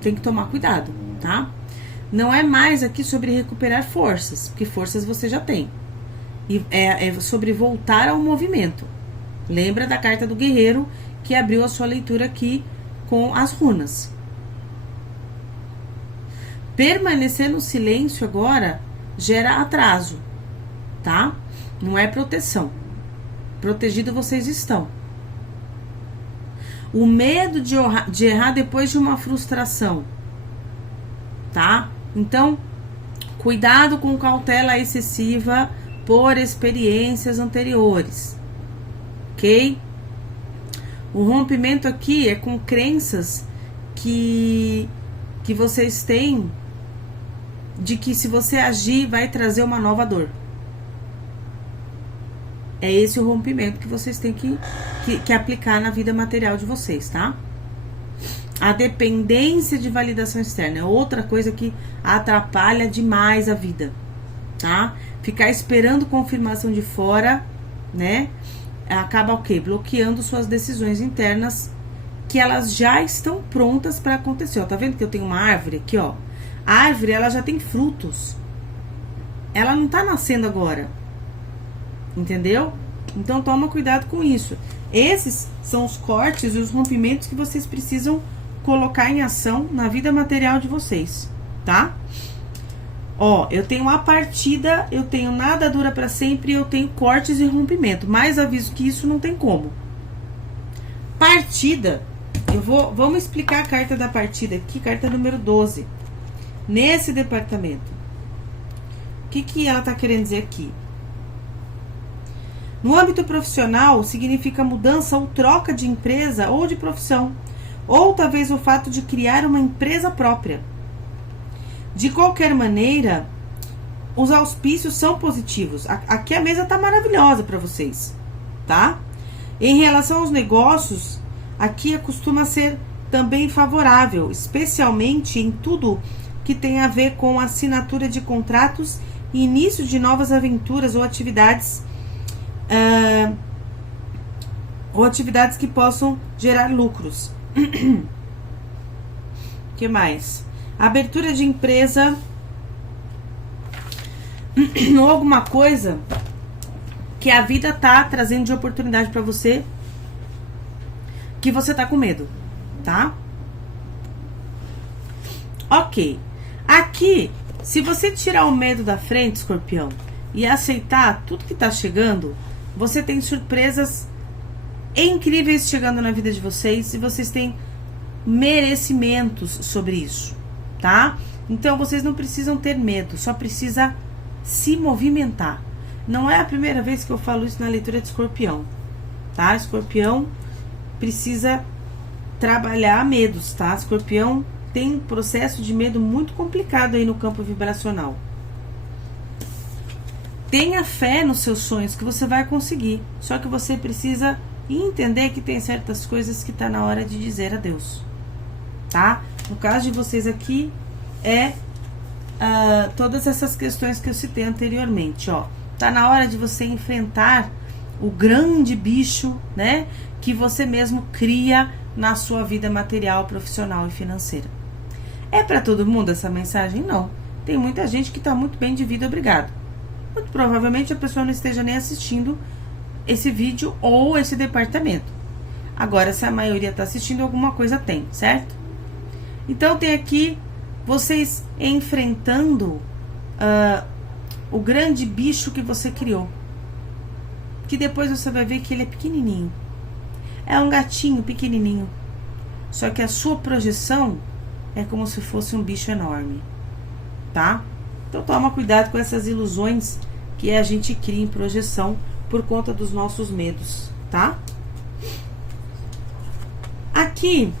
Tem que tomar cuidado, tá? Não é mais aqui sobre recuperar forças, porque forças você já tem. E é sobre voltar ao movimento. Lembra da carta do guerreiro que abriu a sua leitura aqui com as runas. Permanecer no silêncio agora gera atraso, tá? Não é proteção. Protegido vocês estão. O medo de errar depois de uma frustração, tá? Então, cuidado com cautela excessiva por experiências anteriores, ok? O rompimento aqui é com crenças que vocês têm de que se você agir vai trazer uma nova dor. É esse o rompimento que vocês têm que aplicar na vida material de vocês, tá? A dependência de validação externa é outra coisa que atrapalha demais a vida, tá? Ficar esperando confirmação de fora, né? Acaba o quê? Bloqueando suas decisões internas, que elas já estão prontas para acontecer. Ó, tá vendo que eu tenho uma árvore aqui, ó? A árvore, ela já tem frutos. Ela não tá nascendo agora. Entendeu? Então toma cuidado com isso. Esses são os cortes e os rompimentos que vocês precisam colocar em ação na vida material de vocês, tá? Ó, eu tenho a partida, eu tenho nada dura pra sempre, eu tenho cortes e rompimento. Mais aviso que isso não tem como. Partida, vamos explicar a carta da partida aqui, carta número 12. Nesse departamento. O que ela tá querendo dizer aqui? No âmbito profissional, significa mudança ou troca de empresa ou de profissão. Ou talvez o fato de criar uma empresa própria. De qualquer maneira, os auspícios são positivos. Aqui a mesa tá maravilhosa para vocês, tá? Em relação aos negócios, aqui costuma ser também favorável, especialmente em tudo que tem a ver com assinatura de contratos e início de novas aventuras ou atividades que possam gerar lucros. Que mais? Abertura de empresa ou alguma coisa que a vida tá trazendo de oportunidade para você que você tá com medo, tá? Ok. Aqui, se você tirar o medo da frente, Escorpião, e aceitar tudo que tá chegando, você tem surpresas incríveis chegando na vida de vocês e vocês têm merecimentos sobre isso, tá? Então vocês não precisam ter medo, só precisa se movimentar. Não é a primeira vez que eu falo isso na leitura de Escorpião, tá? Escorpião precisa trabalhar medos, tá? Escorpião tem um processo de medo muito complicado aí no campo vibracional. Tenha fé nos seus sonhos que você vai conseguir. Só que você precisa entender que tem certas coisas que tá na hora de dizer adeus, tá? No caso de vocês aqui, todas essas questões que eu citei anteriormente, ó. Tá na hora de você enfrentar o grande bicho, né? Que você mesmo cria na sua vida material, profissional e financeira. É pra todo mundo essa mensagem? Não. Tem muita gente que tá muito bem de vida, obrigado. Muito provavelmente a pessoa não esteja nem assistindo esse vídeo ou esse departamento. Agora, se a maioria tá assistindo, alguma coisa tem, certo? Então, tem aqui vocês enfrentando o grande bicho que você criou. Que depois você vai ver que ele é pequenininho. É um gatinho pequenininho. Só que a sua projeção é como se fosse um bicho enorme, tá? Então toma cuidado com essas ilusões que a gente cria em projeção por conta dos nossos medos, tá? Aqui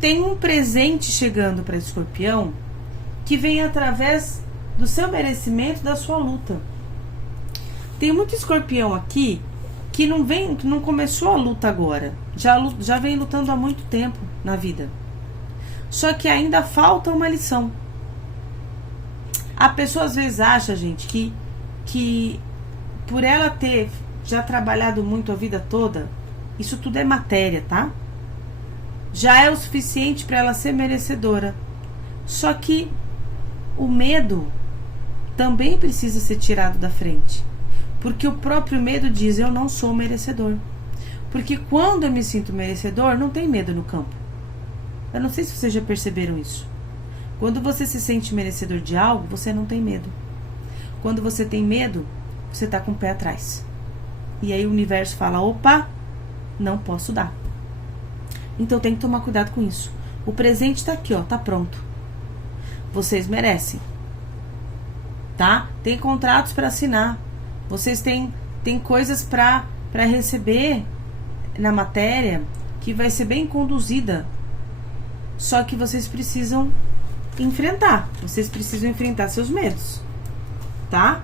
tem um presente chegando para Escorpião que vem através do seu merecimento, da sua luta. Tem muito Escorpião aqui que não começou a luta agora, já vem lutando há muito tempo na vida. Só que ainda falta uma lição. A pessoa às vezes acha, gente, que por ela ter já trabalhado muito a vida toda, isso tudo é matéria, tá? Já é o suficiente para ela ser merecedora. Só que o medo também precisa ser tirado da frente. Porque o próprio medo diz, eu não sou merecedor. Porque quando eu me sinto merecedor, não tem medo no campo. Eu não sei se vocês já perceberam isso. Quando você se sente merecedor de algo, você não tem medo. Quando você tem medo, você está com o pé atrás. E aí o universo fala, opa, não posso dar. Então tem que tomar cuidado com isso. O presente está aqui, ó, tá pronto. Vocês merecem. Tá? Tem contratos para assinar. Vocês têm coisas para receber na matéria que vai ser bem conduzida. Só que vocês precisam enfrentar. Vocês precisam enfrentar seus medos. Tá?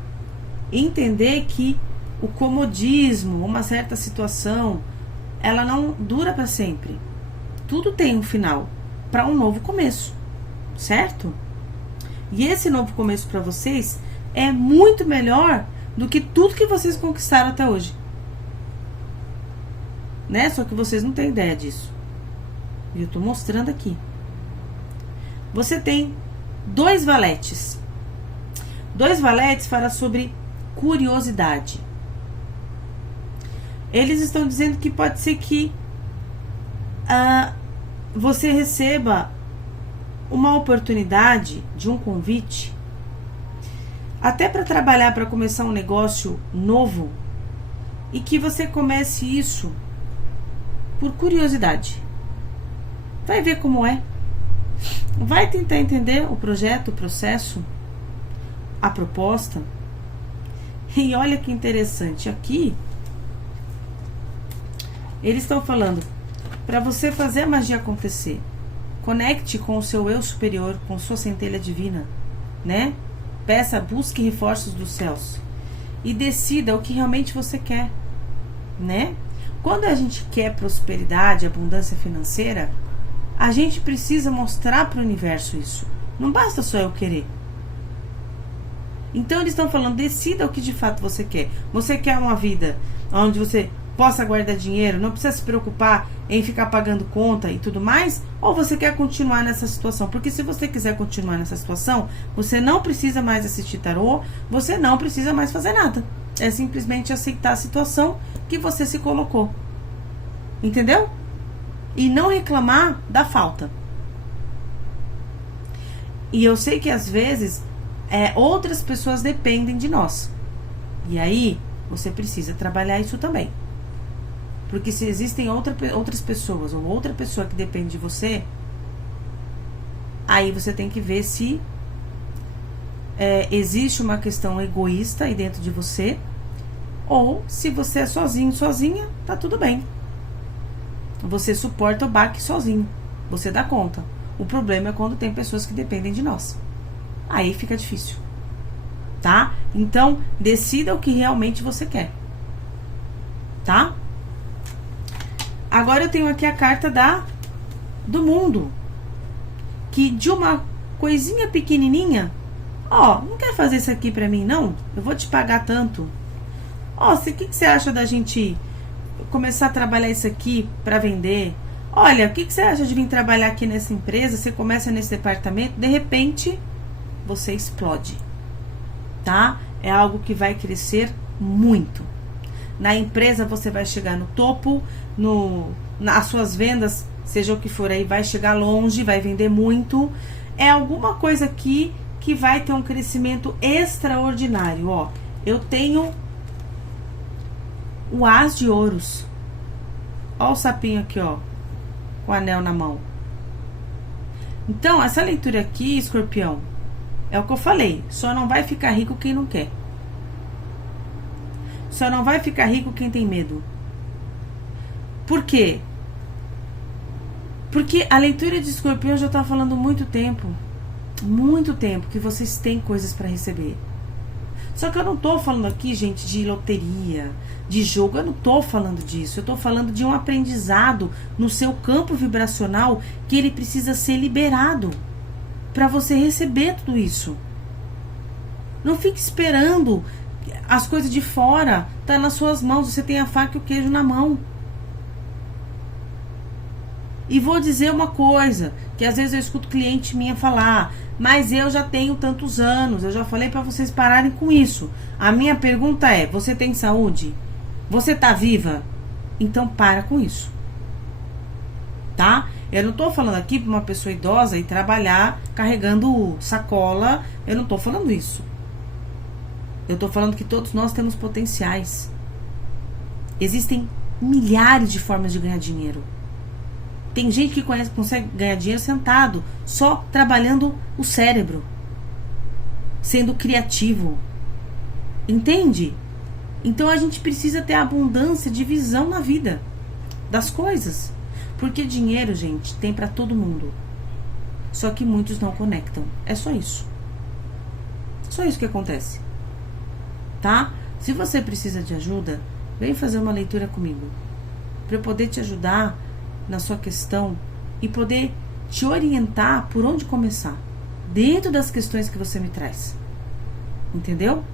Entender que o comodismo, uma certa situação, ela não dura para sempre. Tudo tem um final para um novo começo. Certo? E esse novo começo para vocês é muito melhor do que tudo que vocês conquistaram até hoje. Né? Só que vocês não têm ideia disso. E eu tô mostrando aqui. Você tem 2 valetes. 2 valetes falam sobre curiosidade. Eles estão dizendo que pode ser que você receba uma oportunidade de um convite, até para trabalhar, para começar um negócio novo, e que você comece isso por curiosidade. Vai ver como é. Vai tentar entender o projeto, o processo, a proposta. E olha que interessante, aqui eles estão falando para você fazer a magia acontecer. Conecte com o seu eu superior, com sua centelha divina, né? Peça, busque reforços dos céus e decida o que realmente você quer, né? Quando a gente quer prosperidade, abundância financeira, a gente precisa mostrar para o universo isso. Não basta só eu querer. Então eles estão falando, decida o que de fato você quer. Você quer uma vida onde você possa guardar dinheiro, não precisa se preocupar em ficar pagando conta e tudo mais, ou você quer continuar nessa situação? Porque se você quiser continuar nessa situação, você não precisa mais assistir tarô, você não precisa mais fazer nada. É simplesmente aceitar a situação que você se colocou. Entendeu? E não reclamar da falta. E eu sei que às vezes outras pessoas dependem de nós. E aí você precisa trabalhar isso também. Porque se existem outras pessoas ou outra pessoa que depende de você, aí você tem que ver se existe uma questão egoísta aí dentro de você, ou se você é sozinho, sozinha, tá tudo bem. Você suporta o baque sozinho, você dá conta. O problema é quando tem pessoas que dependem de nós. Aí fica difícil, tá? Então, decida o que realmente você quer, tá? Agora eu tenho aqui a carta do mundo, que de uma coisinha pequenininha, ó, não quer fazer isso aqui pra mim, não? Eu vou te pagar tanto. Ó, o que você acha da gente começar a trabalhar isso aqui pra vender? Olha, o que você acha de vir trabalhar aqui nessa empresa? Você começa nesse departamento, de repente, você explode, tá? É algo que vai crescer muito. Na empresa você vai chegar no topo, nas suas vendas, seja o que for aí, vai chegar longe, vai vender muito. É alguma coisa aqui que vai ter um crescimento extraordinário, ó. Eu tenho o As de Ouros. Ó o sapinho aqui, ó, com o anel na mão. Então, essa leitura aqui, Escorpião, é o que eu falei, só não vai ficar rico quem não quer. Só não vai ficar rico quem tem medo. Por quê? Porque a leitura de Escorpião já tá falando muito tempo que vocês têm coisas para receber. Só que eu não tô falando aqui, gente, de loteria, de jogo, eu não tô falando disso. Eu tô falando de um aprendizado no seu campo vibracional que ele precisa ser liberado para você receber tudo isso. Não fique esperando as coisas de fora tá nas suas mãos, você tem a faca e o queijo na mão. E vou dizer uma coisa, que às vezes eu escuto cliente minha falar, mas eu já tenho tantos anos, eu já falei pra vocês pararem com isso. A minha pergunta é, você tem saúde? Você tá viva? Então para com isso. Tá? Eu não tô falando aqui pra uma pessoa idosa e trabalhar carregando sacola, eu não tô falando isso. Eu tô falando que todos nós temos potenciais. Existem milhares de formas de ganhar dinheiro. Tem gente que consegue ganhar dinheiro sentado, só trabalhando o cérebro, sendo criativo. Entende? Então a gente precisa ter abundância de visão na vida das coisas. Porque dinheiro, gente, tem pra todo mundo. Só que muitos não conectam. É só isso. Só isso que acontece. Tá? Se você precisa de ajuda, vem fazer uma leitura comigo. Pra eu poder te ajudar na sua questão e poder te orientar por onde começar. Dentro das questões que você me traz. Entendeu?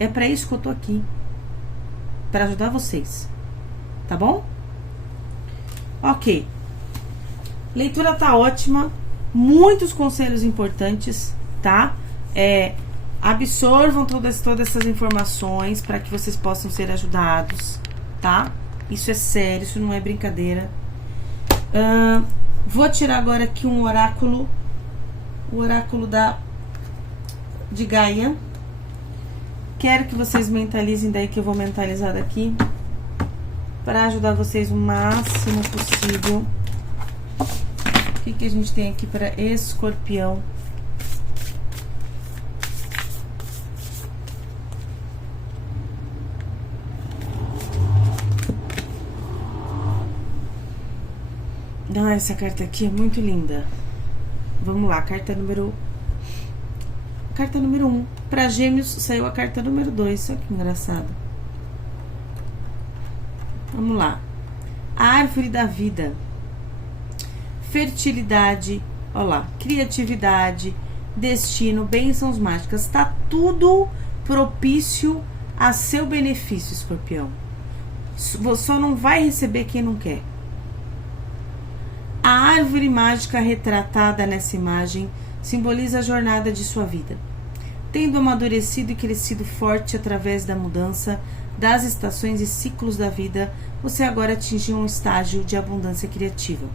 É pra isso que eu tô aqui. Pra ajudar vocês. Tá bom? Ok. Leitura tá ótima. Muitos conselhos importantes, tá? Absorvam todas essas informações para que vocês possam ser ajudados, tá? Isso é sério, isso não é brincadeira. Vou tirar agora aqui um oráculo. O oráculo de Gaia. Quero que vocês mentalizem daí que eu vou mentalizar daqui. Para ajudar vocês o máximo possível. O que a gente tem aqui para Escorpião? Essa carta aqui é muito linda. Vamos lá, carta número 1. Para Gêmeos saiu a carta número 2. Olha que engraçado. Vamos lá. A árvore da vida. Fertilidade, olha lá, criatividade, destino, bênçãos mágicas. Tá tudo propício a seu benefício, Escorpião. Só não vai receber quem não quer. A árvore mágica retratada nessa imagem simboliza a jornada de sua vida. Tendo amadurecido e crescido forte através da mudança, das estações e ciclos da vida, você agora atingiu um estágio de abundância criativa.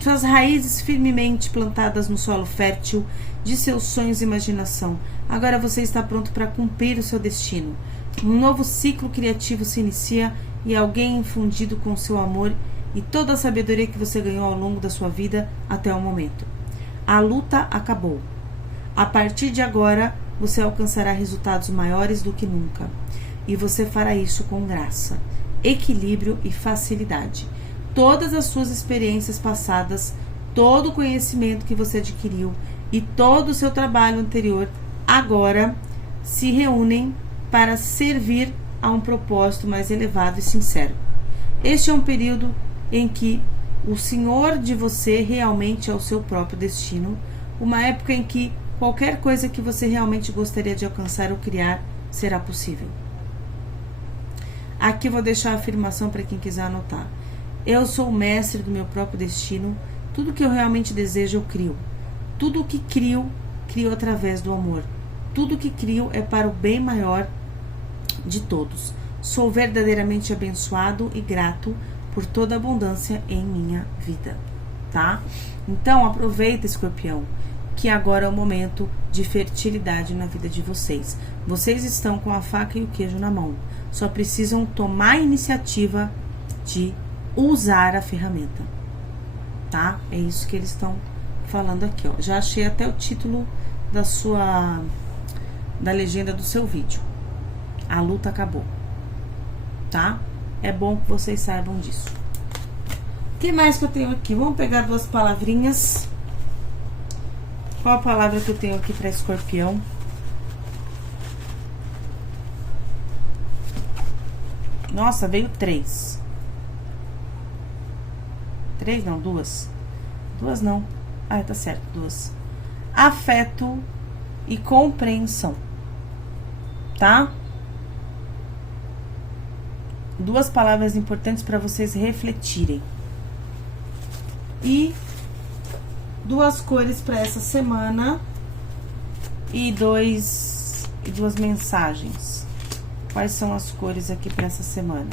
Suas raízes firmemente plantadas no solo fértil de seus sonhos e imaginação. Agora você está pronto para cumprir o seu destino. Um novo ciclo criativo se inicia e alguém infundido com seu amor e toda a sabedoria que você ganhou ao longo da sua vida até o momento. A luta acabou. A partir de agora, você alcançará resultados maiores do que nunca. E você fará isso com graça, equilíbrio e facilidade. Todas as suas experiências passadas, todo o conhecimento que você adquiriu e todo o seu trabalho anterior agora se reúnem para servir a um propósito mais elevado e sincero. Este é um período em que o Senhor de você realmente é o seu próprio destino, uma época em que qualquer coisa que você realmente gostaria de alcançar ou criar será possível. Aqui eu vou deixar a afirmação para quem quiser anotar. Eu sou o mestre do meu próprio destino. Tudo que eu realmente desejo, eu crio. Tudo o que crio, crio através do amor. Tudo que crio é para o bem maior de todos. Sou verdadeiramente abençoado e grato por toda a abundância em minha vida, tá? Então, aproveita, Escorpião, que agora é o momento de fertilidade na vida de vocês. Vocês estão com a faca e o queijo na mão. Só precisam tomar a iniciativa de usar a ferramenta, tá? É isso que eles estão falando aqui, ó. Já achei até o título da legenda do seu vídeo. A luta acabou, tá? É bom que vocês saibam disso. O que mais que eu tenho aqui? Vamos pegar duas palavrinhas. Qual a palavra que eu tenho aqui para Escorpião? Nossa, veio 3. 3 não, 2. 2 não. Ah, tá certo, 2. Afeto e compreensão. tá? Duas palavras importantes para vocês refletirem. E duas cores para essa semana e duas mensagens. Quais são as cores aqui para essa semana?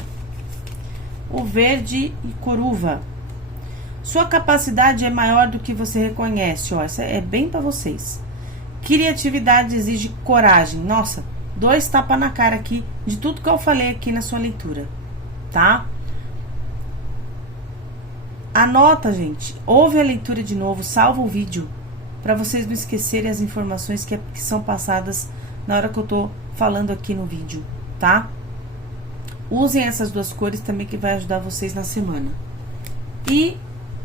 O verde e coruva. Sua capacidade é maior do que você reconhece, ó, essa é bem para vocês. Criatividade exige coragem. Nossa, 2 tapas na cara aqui de tudo que eu falei aqui na sua leitura, tá? Anota, gente. Ouve a leitura de novo, salva o vídeo, para vocês não esquecerem as informações que são passadas na hora que eu tô falando aqui no vídeo, tá? Usem essas duas cores também, que vai ajudar vocês na semana. E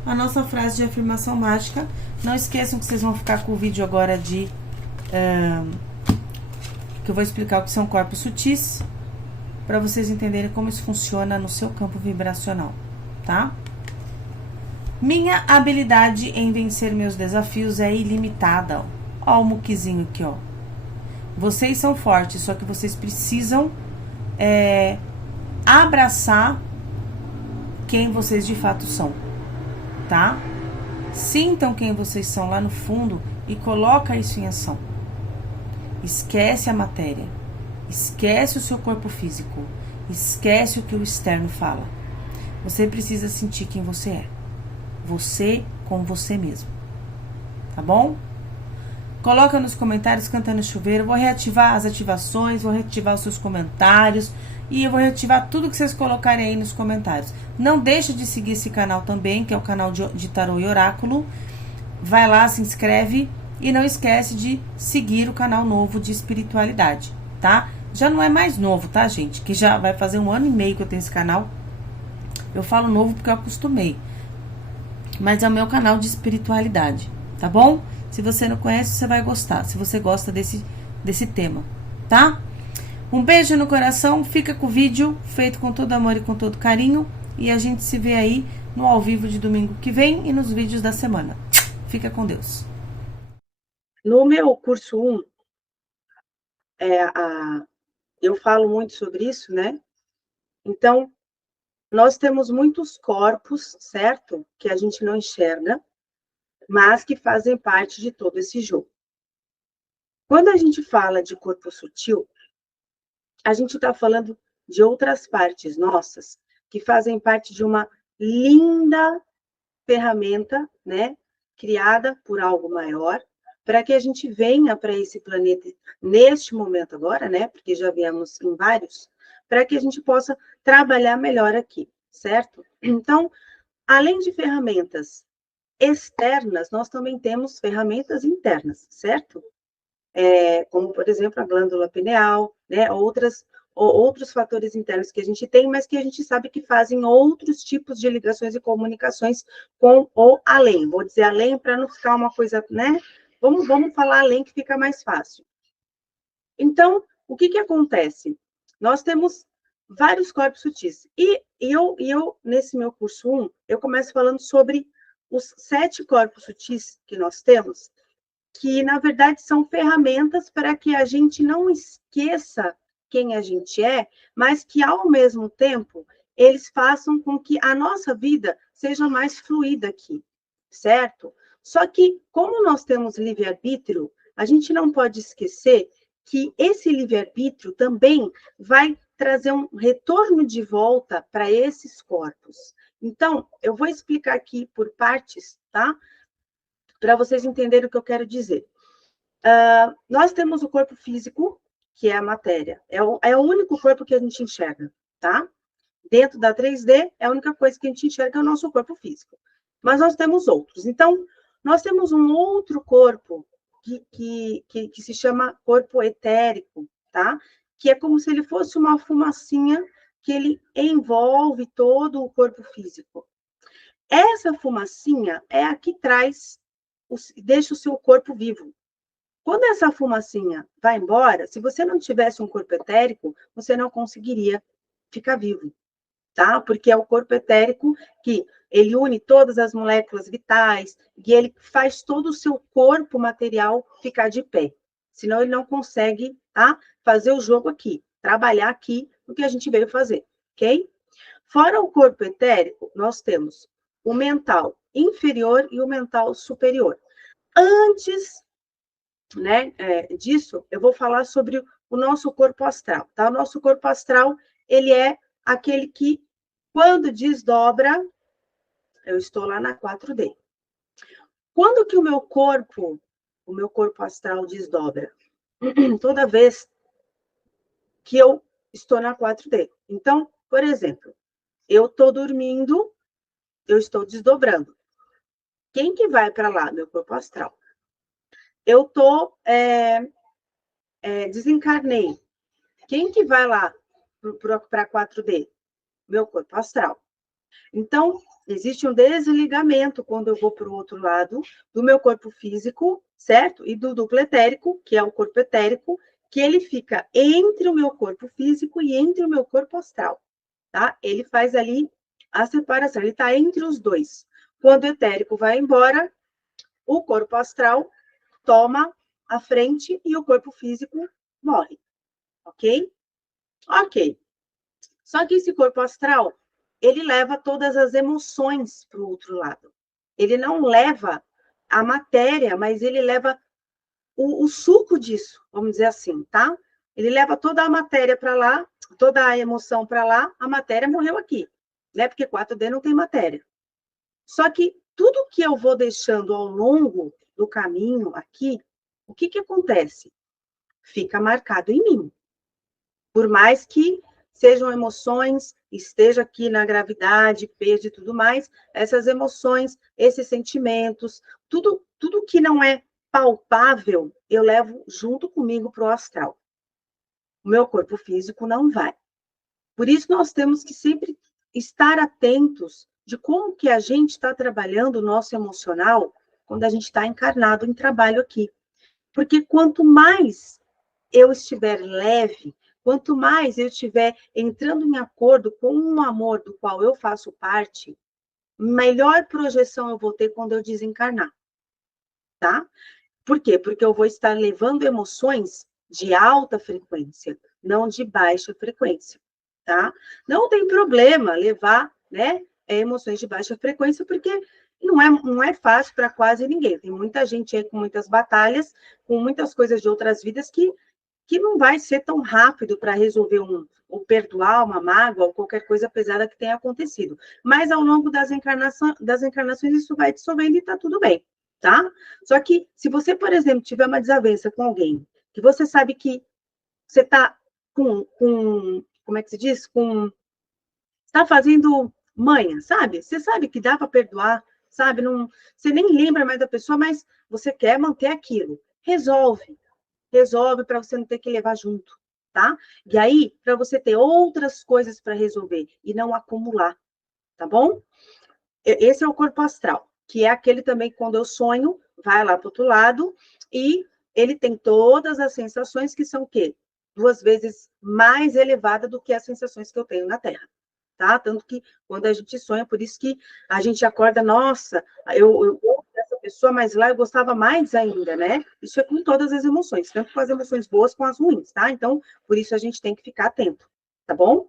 a nossa frase de afirmação mágica. Não esqueçam que vocês vão ficar com o vídeo agora de... que eu vou explicar o que são corpos sutis, para vocês entenderem como isso funciona no seu campo vibracional, tá? Minha habilidade em vencer meus desafios é ilimitada, ó. Ó o muquizinho aqui, ó. Vocês são fortes, só que vocês precisam abraçar quem vocês de fato são, tá? Sintam quem vocês são lá no fundo e coloca isso em ação. Esquece a matéria, esquece o seu corpo físico, esquece o que o externo fala. Você precisa sentir quem você é. Você com você mesmo, tá bom? Coloca nos comentários Cantando Chuveiro. Vou reativar as ativações, vou reativar os seus comentários e eu vou reativar tudo que vocês colocarem aí nos comentários. Não deixa de seguir esse canal também, que é o canal de Tarô e Oráculo. Vai lá, se inscreve e não esquece de seguir o canal novo de espiritualidade, tá? Já não é mais novo, tá, gente? Que já vai fazer 1 ano e meio que eu tenho esse canal. Eu falo novo porque eu acostumei. Mas é o meu canal de espiritualidade, tá bom? Se você não conhece, você vai gostar. Se você gosta desse tema, tá? Um beijo no coração. Fica com o vídeo feito com todo amor e com todo carinho. E a gente se vê aí no ao vivo de domingo que vem e nos vídeos da semana. Fica com Deus. No meu curso 1, eu falo muito sobre isso, né? Então, nós temos muitos corpos, certo? Que a gente não enxerga, mas que fazem parte de todo esse jogo. Quando a gente fala de corpo sutil, a gente está falando de outras partes nossas, que fazem parte de uma linda ferramenta, né? Criada por algo maior, para que a gente venha para esse planeta neste momento agora, né? Porque já viemos em vários, para que a gente possa trabalhar melhor aqui, certo? Então, além de ferramentas externas, nós também temos ferramentas internas, certo? Como, por exemplo, a glândula pineal, né? Outros fatores internos que a gente tem, mas que a gente sabe que fazem outros tipos de ligações e comunicações com o além. Vou dizer além para não ficar uma coisa, né? Vamos falar além, que fica mais fácil. Então, o que acontece? Nós temos vários corpos sutis. E eu, nesse meu curso 1, eu começo falando sobre os 7 corpos sutis que nós temos, que, na verdade, são ferramentas para que a gente não esqueça quem a gente é, mas que, ao mesmo tempo, eles façam com que a nossa vida seja mais fluida aqui, certo? Só que, como nós temos livre-arbítrio, a gente não pode esquecer que esse livre-arbítrio também vai trazer um retorno de volta para esses corpos. Então, eu vou explicar aqui por partes, tá? Para vocês entenderem o que eu quero dizer. Nós temos o corpo físico, que é a matéria. É o único corpo que a gente enxerga, tá? Dentro da 3D, é a única coisa que a gente enxerga é o nosso corpo físico. Mas nós temos outros. Então, nós temos um outro corpo que se chama corpo etérico, tá? Que é como se ele fosse uma fumacinha que ele envolve todo o corpo físico. Essa fumacinha é a que deixa o seu corpo vivo. Quando essa fumacinha vai embora, se você não tivesse um corpo etérico, você não conseguiria ficar vivo, tá? Porque é o corpo etérico que ele une todas as moléculas vitais e ele faz todo o seu corpo material ficar de pé. senão ele não consegue, tá? Fazer o jogo aqui, trabalhar aqui no que a gente veio fazer, ok? Fora o corpo etérico, nós temos o mental inferior e o mental superior. Antes, né, disso, eu vou falar sobre o nosso corpo astral, tá? O nosso corpo astral, ele é aquele que, quando desdobra, eu estou lá na 4D. Quando que o meu corpo astral desdobra? Toda vez que eu estou na 4D. Então, por exemplo, eu estou dormindo, eu estou desdobrando. Quem que vai para lá? Meu corpo astral. Eu desencarnei. Quem que vai lá para 4D? Meu corpo astral. Então, existe um desligamento quando eu vou para o outro lado do meu corpo físico, certo? E do duplo etérico, que é o corpo etérico, que ele fica entre o meu corpo físico e entre o meu corpo astral, tá? Ele faz ali a separação, ele está entre os dois. Quando o etérico vai embora, o corpo astral toma a frente e o corpo físico morre, ok? Ok. Só que esse corpo astral, ele leva todas as emoções para o outro lado. Ele não leva a matéria, mas ele leva o suco disso, vamos dizer assim, tá? Ele leva toda a matéria para lá, toda a emoção para lá, a matéria morreu aqui, né? Porque 4D não tem matéria. Só que tudo que eu vou deixando ao longo do caminho aqui, o que que acontece? Fica marcado em mim. Por mais que sejam emoções, esteja aqui na gravidade, peso e tudo mais, essas emoções, esses sentimentos, tudo que não é palpável, eu levo junto comigo para o astral. O meu corpo físico não vai. Por isso, nós temos que sempre estar atentos de como que a gente está trabalhando o nosso emocional quando a gente está encarnado em trabalho aqui. Porque quanto mais eu estiver leve, quanto mais eu estiver entrando em acordo com um amor do qual eu faço parte, melhor projeção eu vou ter quando eu desencarnar, tá? Por quê? Porque eu vou estar levando emoções de alta frequência, não de baixa frequência, tá? Não tem problema levar, né, emoções de baixa frequência, porque não é fácil para quase ninguém. Tem muita gente aí com muitas batalhas, com muitas coisas de outras vidas que não vai ser tão rápido para resolver ou perdoar uma mágoa ou qualquer coisa pesada que tenha acontecido. Mas ao longo das encarnações isso vai dissolvendo e está tudo bem, tá? Só que se você, por exemplo, tiver uma desavença com alguém, que você sabe que você está como é que se diz? Está fazendo manha, sabe? Você sabe que dá para perdoar, sabe? Não, você nem lembra mais da pessoa, mas você quer manter aquilo. Resolve para você não ter que levar junto, tá? E aí, para você ter outras coisas para resolver e não acumular, tá bom? Esse é o corpo astral, que é aquele também que quando eu sonho, vai lá para o outro lado e ele tem todas as sensações que são o quê? 2 vezes mais elevada do que as sensações que eu tenho na Terra, tá? Tanto que quando a gente sonha, por isso que a gente acorda, nossa, eu gosto dessa pessoa, mas lá eu gostava mais ainda, né? Isso é com todas as emoções, tanto com as emoções boas como as ruins, tá? Então, por isso a gente tem que ficar atento, tá bom?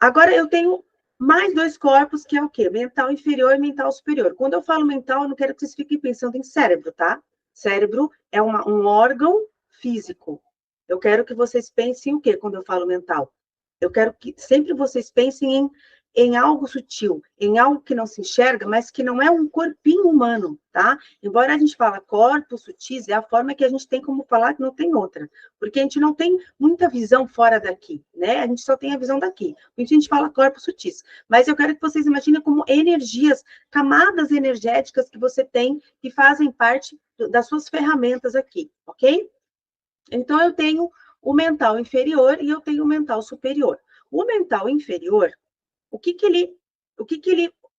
Agora eu tenho mais 2 corpos, que é o quê? Mental inferior e mental superior. Quando eu falo mental, eu não quero que vocês fiquem pensando em cérebro, tá? Cérebro é um órgão físico. Eu quero que vocês pensem o quê quando eu falo mental? Eu quero que sempre vocês pensem em algo sutil, em algo que não se enxerga, mas que não é um corpinho humano, tá? Embora a gente fala corpos sutis, é a forma que a gente tem como falar que não tem outra. Porque a gente não tem muita visão fora daqui, né? A gente só tem a visão daqui. Por isso a gente fala corpos sutis. Mas eu quero que vocês imaginem como energias, camadas energéticas que você tem, que fazem parte das suas ferramentas aqui, ok? Então, eu tenho o mental inferior e eu tenho o mental superior. O mental inferior, o que que ele,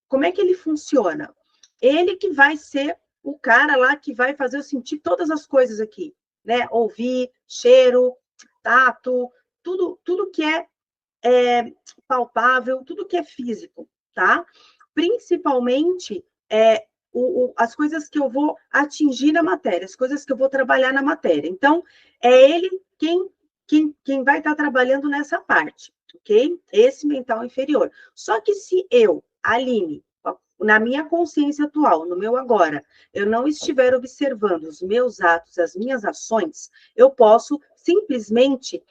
como é que ele funciona? Ele que vai ser o cara lá que vai fazer eu sentir todas as coisas aqui, né? Ouvir, cheiro, tato, tudo que é palpável, tudo que é físico, tá? Principalmente as coisas que eu vou atingir na matéria, as coisas que eu vou trabalhar na matéria. Então, é ele quem vai estar trabalhando nessa parte, ok? Esse mental inferior. Só que se eu, Aline, na minha consciência atual, no meu agora, eu não estiver observando os meus atos, as minhas ações, eu posso simplesmente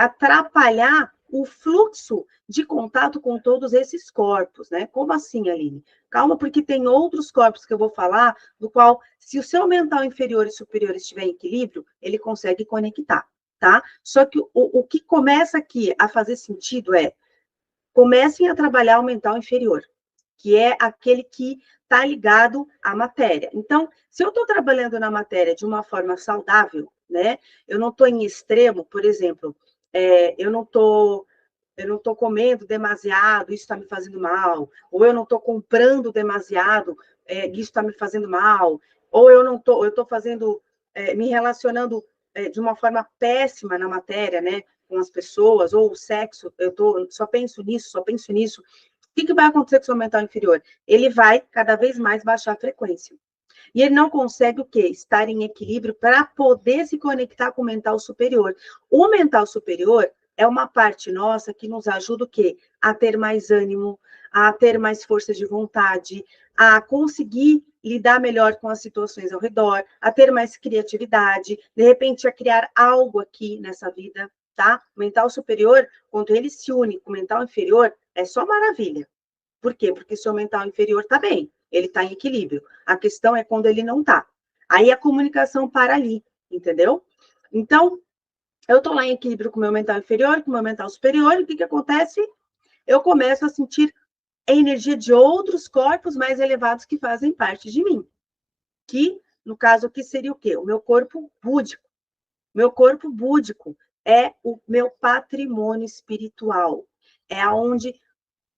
atrapalhar o fluxo de contato com todos esses corpos, né? Como assim, Aline? Calma, porque tem outros corpos que eu vou falar, do qual, se o seu mental inferior e superior estiver em equilíbrio, ele consegue conectar, tá? Só que o que começa aqui a fazer sentido comecem a trabalhar o mental inferior, que é aquele que está ligado à matéria. Então, se eu estou trabalhando na matéria de uma forma saudável, né? Eu não estou em extremo, por exemplo, eu não estou comendo demasiado, isso está me fazendo mal, ou eu não estou comprando demasiado, isso está me fazendo mal, ou eu estou fazendo, me relacionando de uma forma péssima na matéria, né, com as pessoas, ou o sexo, só penso nisso, o que vai acontecer com o seu mental inferior? Ele vai cada vez mais baixar a frequência. E ele não consegue o quê? Estar em equilíbrio para poder se conectar com o mental superior. O mental superior é uma parte nossa que nos ajuda o quê? A ter mais ânimo, a ter mais força de vontade, a conseguir lidar melhor com as situações ao redor, a ter mais criatividade, de repente a criar algo aqui nessa vida, tá? O mental superior, quando ele se une com o mental inferior, é só maravilha. Por quê? Porque seu mental inferior está bem, ele está em equilíbrio. A questão é quando ele não está. Aí a comunicação para ali, entendeu? Então, eu estou lá em equilíbrio com o meu mental inferior, com o meu mental superior, e o que acontece? Eu começo a sentir a energia de outros corpos mais elevados que fazem parte de mim. Que, no caso aqui, seria o quê? O meu corpo búdico. Meu corpo búdico é o meu patrimônio espiritual. É aonde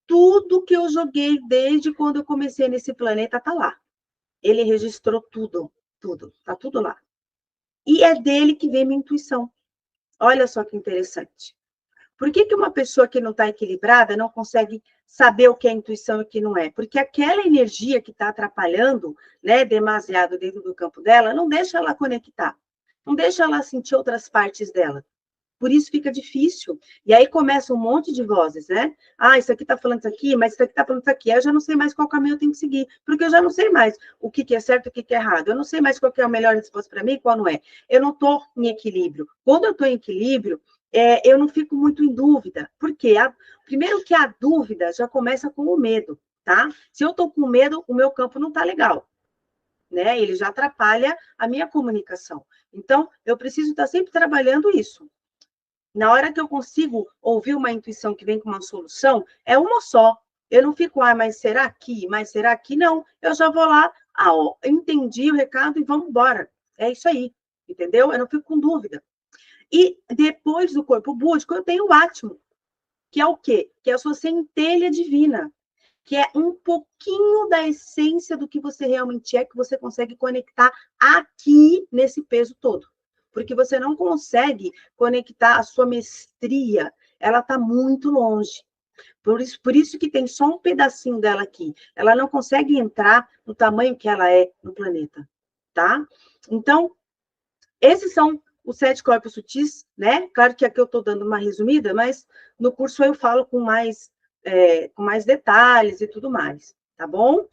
tudo que eu joguei desde quando eu comecei nesse planeta tá lá. Ele registrou tudo, tá tudo lá. E é dele que vem minha intuição. Olha só que interessante. Por que uma pessoa que não está equilibrada não consegue saber o que é intuição e o que não é? Porque aquela energia que está atrapalhando, né, demasiado dentro do campo dela, não deixa ela conectar, não deixa ela sentir outras partes dela. Por isso fica difícil. E aí começa um monte de vozes, né? Ah, isso aqui está falando isso aqui, mas isso aqui está falando isso aqui. Aí eu já não sei mais qual caminho eu tenho que seguir, porque eu já não sei mais o que é certo e o que é errado. Eu não sei mais qual que é a melhor resposta para mim e qual não é. Eu não estou em equilíbrio. Quando eu estou em equilíbrio, eu não fico muito em dúvida. Por quê? Primeiro que a dúvida já começa com o medo, tá? Se eu estou com medo, o meu campo não está legal. Né? Ele já atrapalha a minha comunicação. Então, eu preciso estar sempre trabalhando isso. Na hora que eu consigo ouvir uma intuição que vem com uma solução, é uma só. Eu não fico, mas será aqui? Mas será aqui? Não. Eu já vou lá, entendi o recado e vamos embora. É isso aí, entendeu? Eu não fico com dúvida. E depois do corpo búdico, eu tenho o átimo, que é o quê? Que é a sua centelha divina, que é um pouquinho da essência do que você realmente é, que você consegue conectar aqui nesse peso todo. Porque você não consegue conectar a sua mestria, ela está muito longe. Por isso que tem só um pedacinho dela aqui. Ela não consegue entrar no tamanho que ela é no planeta, tá? Então, esses são os 7 corpos sutis, né? Claro que aqui eu estou dando uma resumida, mas no curso eu falo com mais detalhes e tudo mais, tá bom?